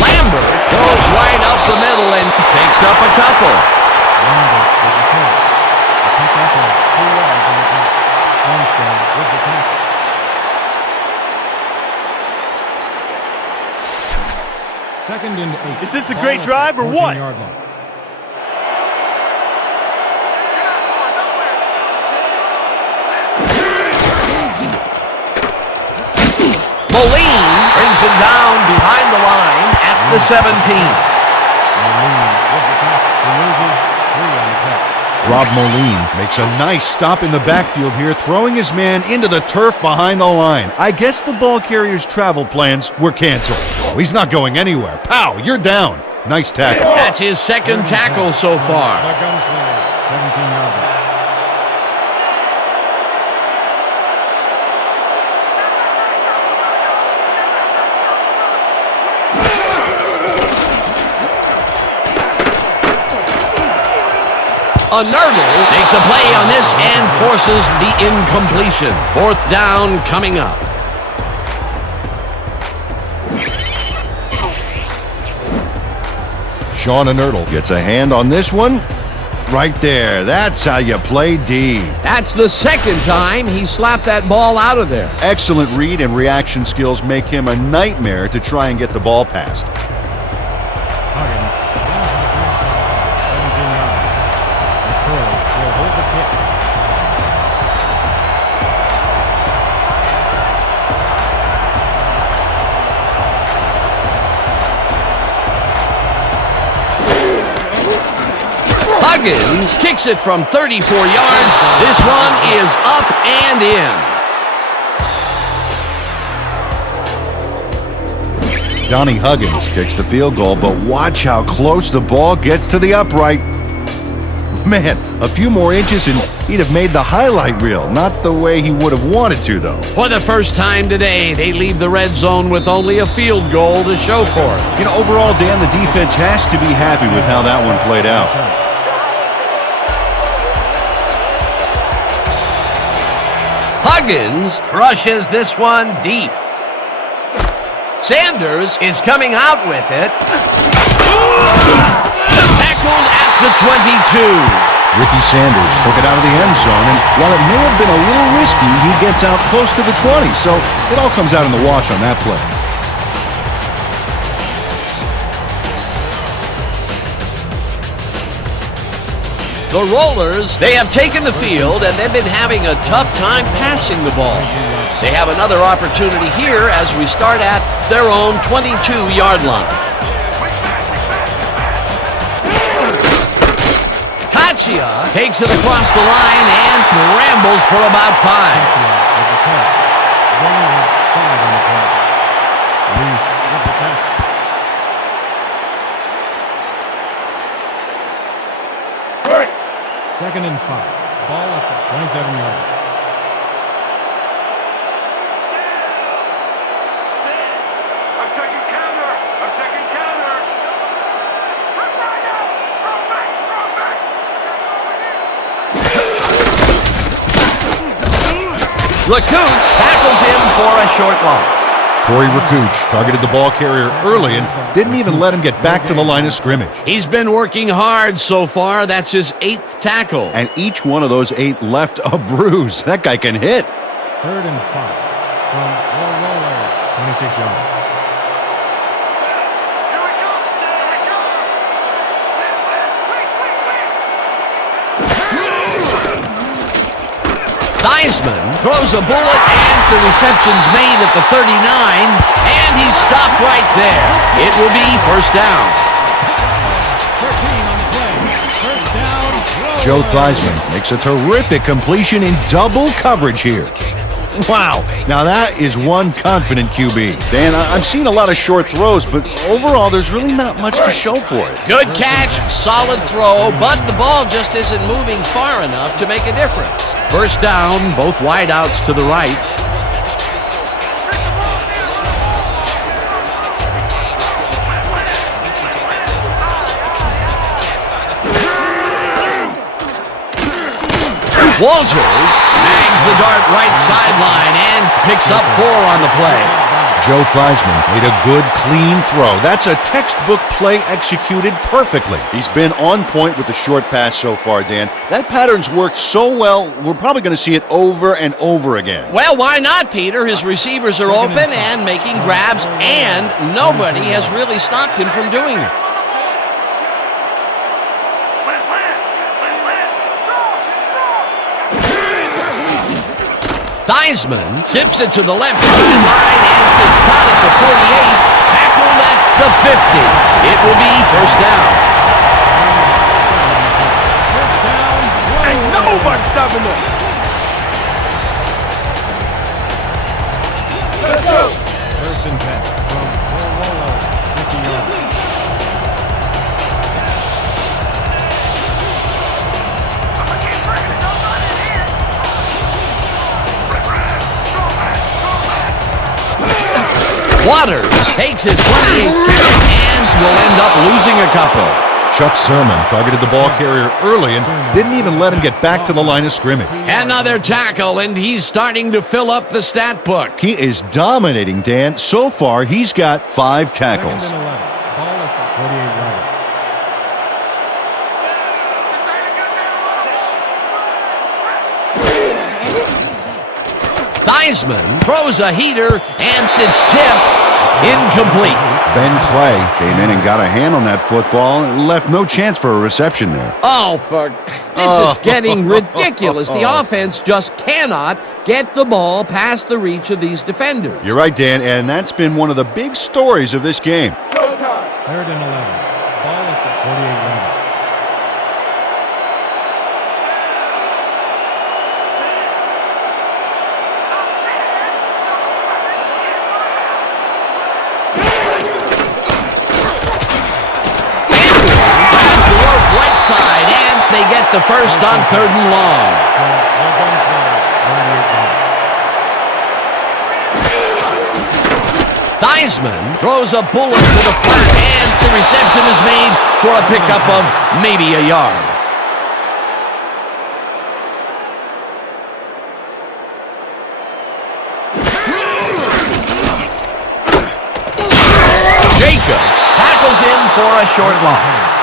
Lambert goes right up the middle and picks up a couple. Lambert with the catch. A pickup of 2 yards on the play. Armstrong with the tackle. Second and 8. Is this a great drive or what? 14-yard line. Moline brings him down behind the line at the 17. Moline with the tackle. He loses 3 on the play. Rob Moline makes a nice stop in the backfield here, throwing his man into the turf behind the line. I guess the ball carrier's travel plans were canceled. Oh, he's not going anywhere. Pow, you're down. Nice tackle. That's his 2nd tackle so far. The Gunslingers, 17-yard line. A Nerdle makes a play on this and forces the incompletion. 4th down coming up. Sean Nerdle gets a hand on this one. Right there. That's how you play D. That's the 2nd time he slapped that ball out of there. Excellent read and reaction skills make him a nightmare to try and get the ball past. Huggins, 17-yard line. McCurley will hold the kick. Huggins kicks it from 34 yards. This one is up and in. Donnie Huggins kicks the field goal, but watch how close the ball gets to the upright. Man, a few more inches and he'd have made the highlight reel. Not the way he would have wanted to, though. For the first time today, they leave the red zone with only a field goal to show for it. You know, overall, Dan, the defense has to be happy with how that one played out. Huggins crushes this one deep. Sanders is coming out with it. Tackled at the 22. Ricky Sanders took it out of the end zone, and while it may have been a little risky, he gets out close to the 20, so it all comes out in the wash on that play. The Rollers, they have taken the field, and they've been having a tough time passing the ball. They have another opportunity here as we start at their own 22-yard line. Kachia takes it across the line and rambles for about 5. up the tackle. Second and 5. Ball at the 27-yard. I'm taking counter. I'm taking counter. Run right out. Throw back. Throw back. Rakuch tackles him for a short loss. Corey Rakuch targeted the ball carrier early and didn't even let him get back to the line of scrimmage. He's been working hard so far. That's his 8th tackle. And each one of those 8 left a bruise. That guy can hit. Third and 5 from Rollers, 26 yards. Here we go. Here we go. Theismann throws a bullet, and the reception's made at the 39, and he's stopped right there. It will be first down. 13 on the play. First down. Joe Theismann makes a terrific completion in double coverage here. Wow, now that is one confident QB. Dan, I've seen a lot of short throws, but overall there's really not much to show for it. Good catch, solid throw, but the ball just isn't moving far enough to make a difference. First down, both wideouts to the right. Walters snags the dart right sideline and picks up 4 on the play. Joe Theismann made a good, clean throw. That's a textbook play executed perfectly. He's been on point with the short pass so far, Dan. That pattern's worked so well, we're probably going to see it over and over again. Well, why not, Peter? His receivers are open and making grabs, and nobody has really stopped him from doing it. Theismann zips it to the left sideline, and it's caught at the 48, tackled at the 50. It will be first down. Ain't nobody stopping us. Let's go. First and 10 from Rollers, 50 yards. Waters takes his 28 carry and will end up losing a couple. Chuck Sermon targeted the ball carrier early and didn't even let him get back to the line of scrimmage. Another tackle, and he's starting to fill up the stat book. He is dominating, Dan. So far, he's got 5 tackles. Second and 11. Ball at the 48-yard. Theismann throws a heater, and it's tipped. Incomplete. Ben Clay came in and got a hand on that football and left no chance for a reception there. Oh, this is getting ridiculous. The offense just cannot get the ball past the reach of these defenders. You're right, Dan, and that's been one of the big stories of this game. Third and 11. Ball at the 48-yard. Side, and they get the first on 3rd and long. Theismann throws a bullet to the flat, and the reception is made for a pickup of maybe a yard. Jacobs tackles him for a short loss.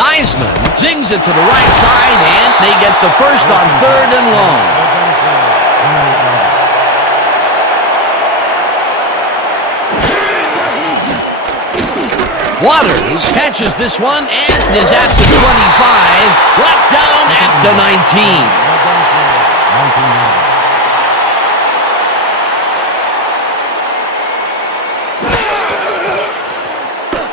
Theismann zings it to the right side, and they get the first on 3rd and long. Waters catches this one and is at the 25, brought down at the 19.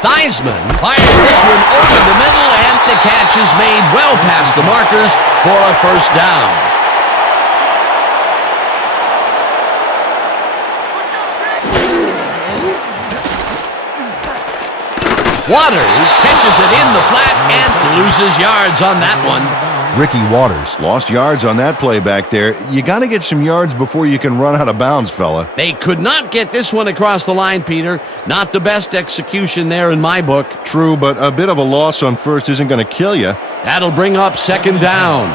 Theismann fires this one over the middle, and the catch is made well past the markers for a first down. Waters catches it in the flat and loses yards on that one. Ricky Waters lost yards on that play back there. You got to get some yards before you can run out of bounds, fella. They could not get this one across the line, Peter. Not the best execution there in my book. True, but a bit of a loss on first isn't going to kill you. That'll bring up second down.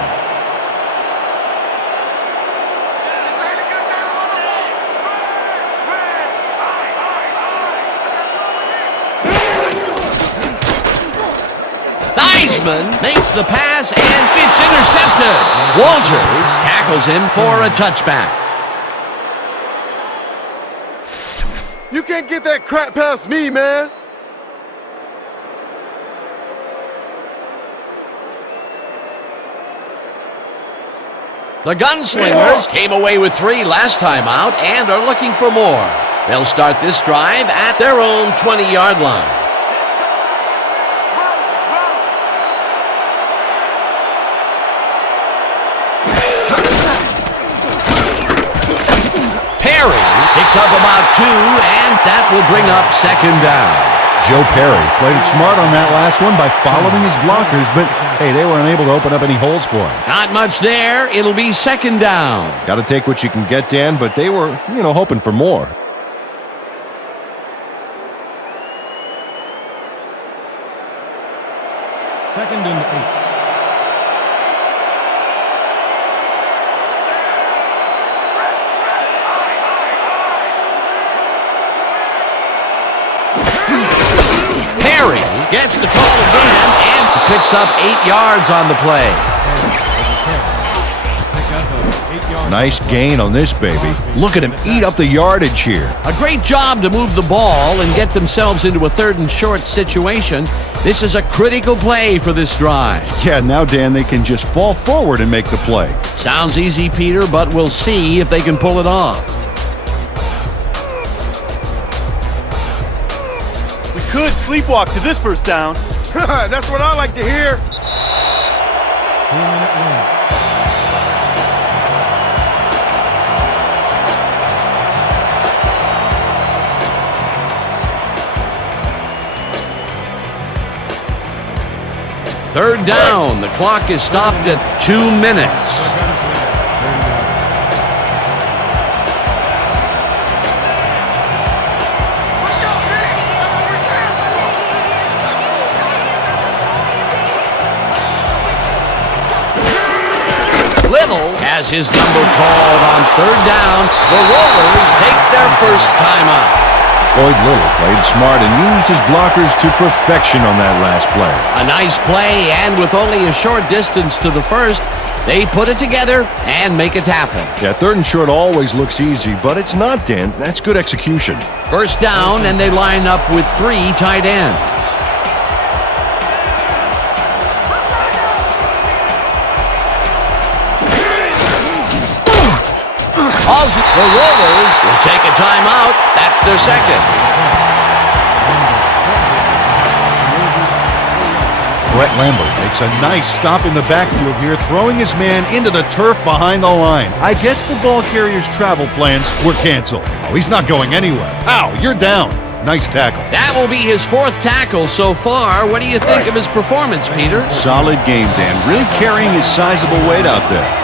Theismann makes the pass, and it's intercepted. Walters tackles him for a touchback. You can't get that crap past me, man. The Gunslingers came away with 3 last time out and are looking for more. They'll start this drive at their own 20-yard line. Picks up about 2, and that will bring up second down. Joe Perry played it smart on that last one by following his blockers, but hey, they were unable to open up any holes for him. Not much there. It'll be second down. Got to take what you can get, Dan, but they were, hoping for more. Second and 8. Gets the call again and picks up 8 yards on the play. Nice gain on this baby. Look at him eat up the yardage here. A great job to move the ball and get themselves into a 3rd and short situation. This is a critical play for this drive. Yeah, now, Dan, they can just fall forward and make the play. Sounds easy, Peter, but we'll see if they can pull it off. Could sleepwalk to this first down. That's what I like to hear. 2-minute win.3rd down. The clock is stopped at 2 minutes. Has his number called on 3rd down. The Rollers take their first timeout. Floyd Little played smart and used his blockers to perfection on that last play. A nice play, and with only a short distance to the first, they put it together and make it happen. Yeah, 3rd and short always looks easy, but it's not, Dan. That's good execution. First down, and they line up with 3 tight ends. The Rollers will take a timeout. That's their second. Brett Lambert makes a nice stop in the backfield here, throwing his man into the turf behind the line. I guess the ball carrier's travel plans were canceled. Oh, he's not going anywhere. Pow, you're down. Nice tackle. That will be his 4th tackle so far. What do you think of his performance, Peter? Solid game, Dan. Really carrying his sizable weight out there.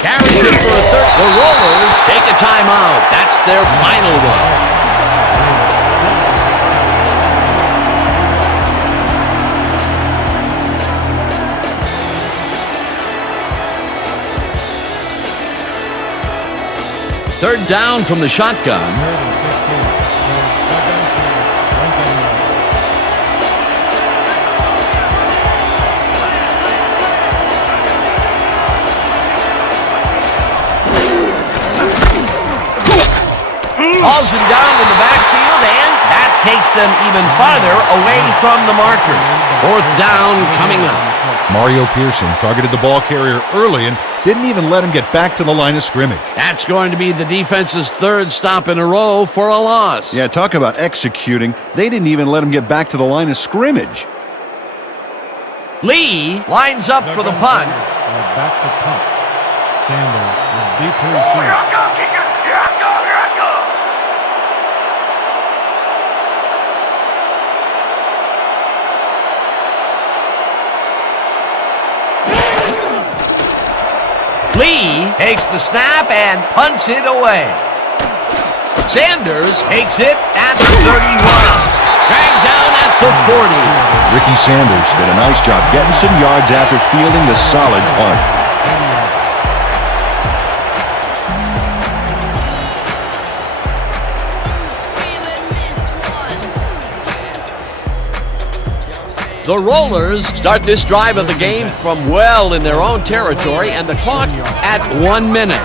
Carries it for a 3rd. The Rollers take a timeout. That's their final one. Third down from the shotgun. Hauls him down in the backfield, and that takes them even farther away from the marker. Fourth down coming up. Mario Pearson targeted the ball carrier early and didn't even let him get back to the line of scrimmage. That's going to be the defense's third stop in a row for a loss. Yeah, talk about executing. They didn't even let him get back to the line of scrimmage. Lee lines up for the punt. Back to punt. Sanders is deep to receive. Lee takes the snap and punts it away. Sanders takes it at the 31. Dragged down at the 40. Ricky Sanders did a nice job getting some yards after fielding the solid punt. The Rollers start this drive of the game from well in their own territory, and the clock at 1 minute.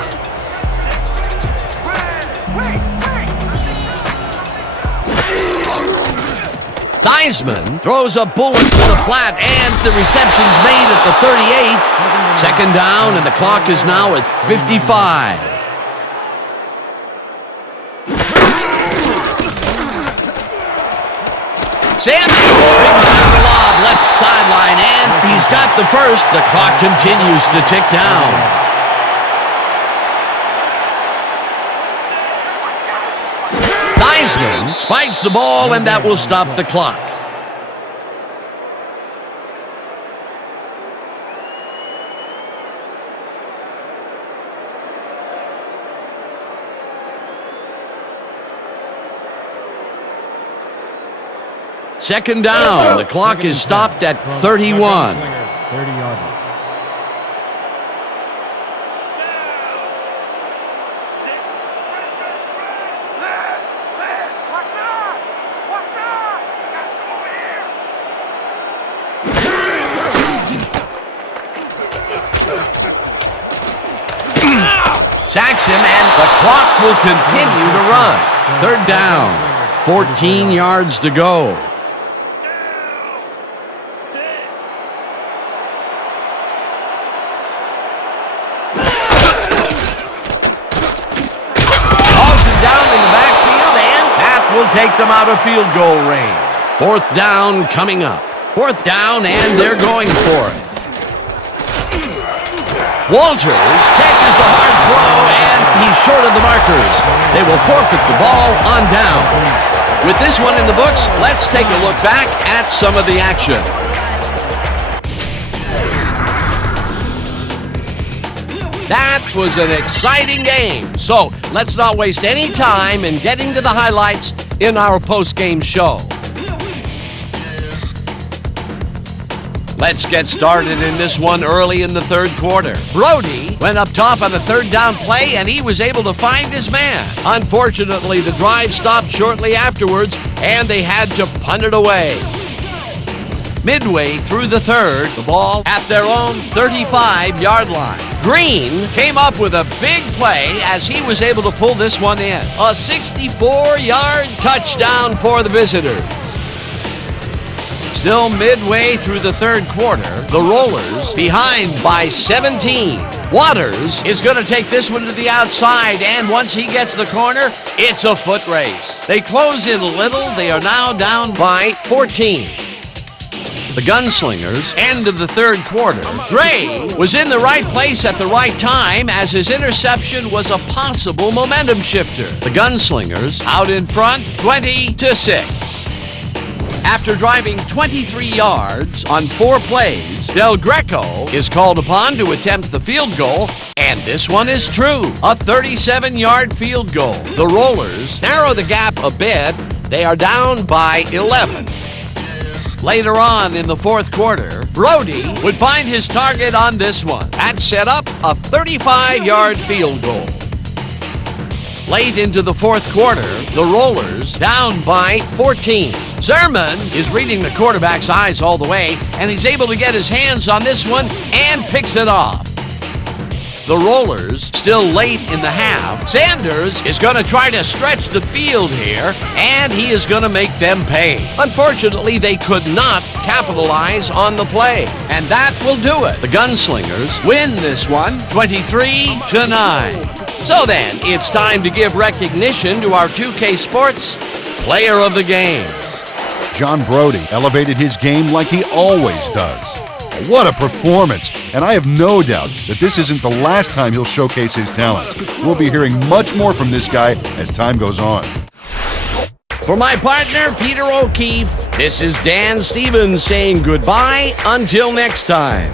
Theismann throws a bullet to the flat, and the reception's made at the 38. Second down, and the clock is now at 55. Sanders brings down the lob left sideline, and he's got the first. The clock continues to tick down. Theismann spikes the ball, and that will stop the clock. Second down. The clock is stopped at 31. 30-yard line. Sacks him, and the clock will continue to run. Third down. 14 yards to go. Will take them out of field goal range. Fourth down coming up. Fourth down, and they're going for it. Walters catches the hard throw, and he's short of the markers. They will forfeit the ball on down. With this one in the books, let's take a look back at some of the action. That was an exciting game. So let's not waste any time in getting to the highlights in our post-game show. Let's get started in this one early in the third quarter. Brody went up top on a third down play, and he was able to find his man. Unfortunately, the drive stopped shortly afterwards, and they had to punt it away. Midway through the third, the ball at their own 35-yard line. Green came up with a big play as he was able to pull this one in. A 64-yard touchdown for the visitors. Still midway through the third quarter, the Rollers behind by 17. Waters is going to take this one to the outside, and once he gets the corner, it's a foot race. They close in a little. They are now down by 14. The Gunslingers, end of the third quarter. Gray was in the right place at the right time as his interception was a possible momentum shifter. The Gunslingers out in front, 20-6. After driving 23 yards on 4 plays, Del Greco is called upon to attempt the field goal, and this one is true. A 37-yard field goal. The Rollers narrow the gap a bit. They are down by 11. Later on in the fourth quarter, Brody would find his target on this one. That set up a 35-yard field goal. Late into the fourth quarter, the Rollers down by 14. Zerman is reading the quarterback's eyes all the way, and he's able to get his hands on this one and picks it off. the Rollers still late in the half. Sanders is going to try to stretch the field here, and he is going to make them pay. Unfortunately, they could not capitalize on the play, and that will do it. The Gunslingers win this one 23-9. So then, it's time to give recognition to our 2K Sports Player of the Game. John Brody elevated his game like he always does. What a performance! And I have no doubt that this isn't the last time he'll showcase his talents. We'll be hearing much more from this guy as time goes on. For my partner, Peter O'Keefe, this is Dan Stevens saying goodbye until next time.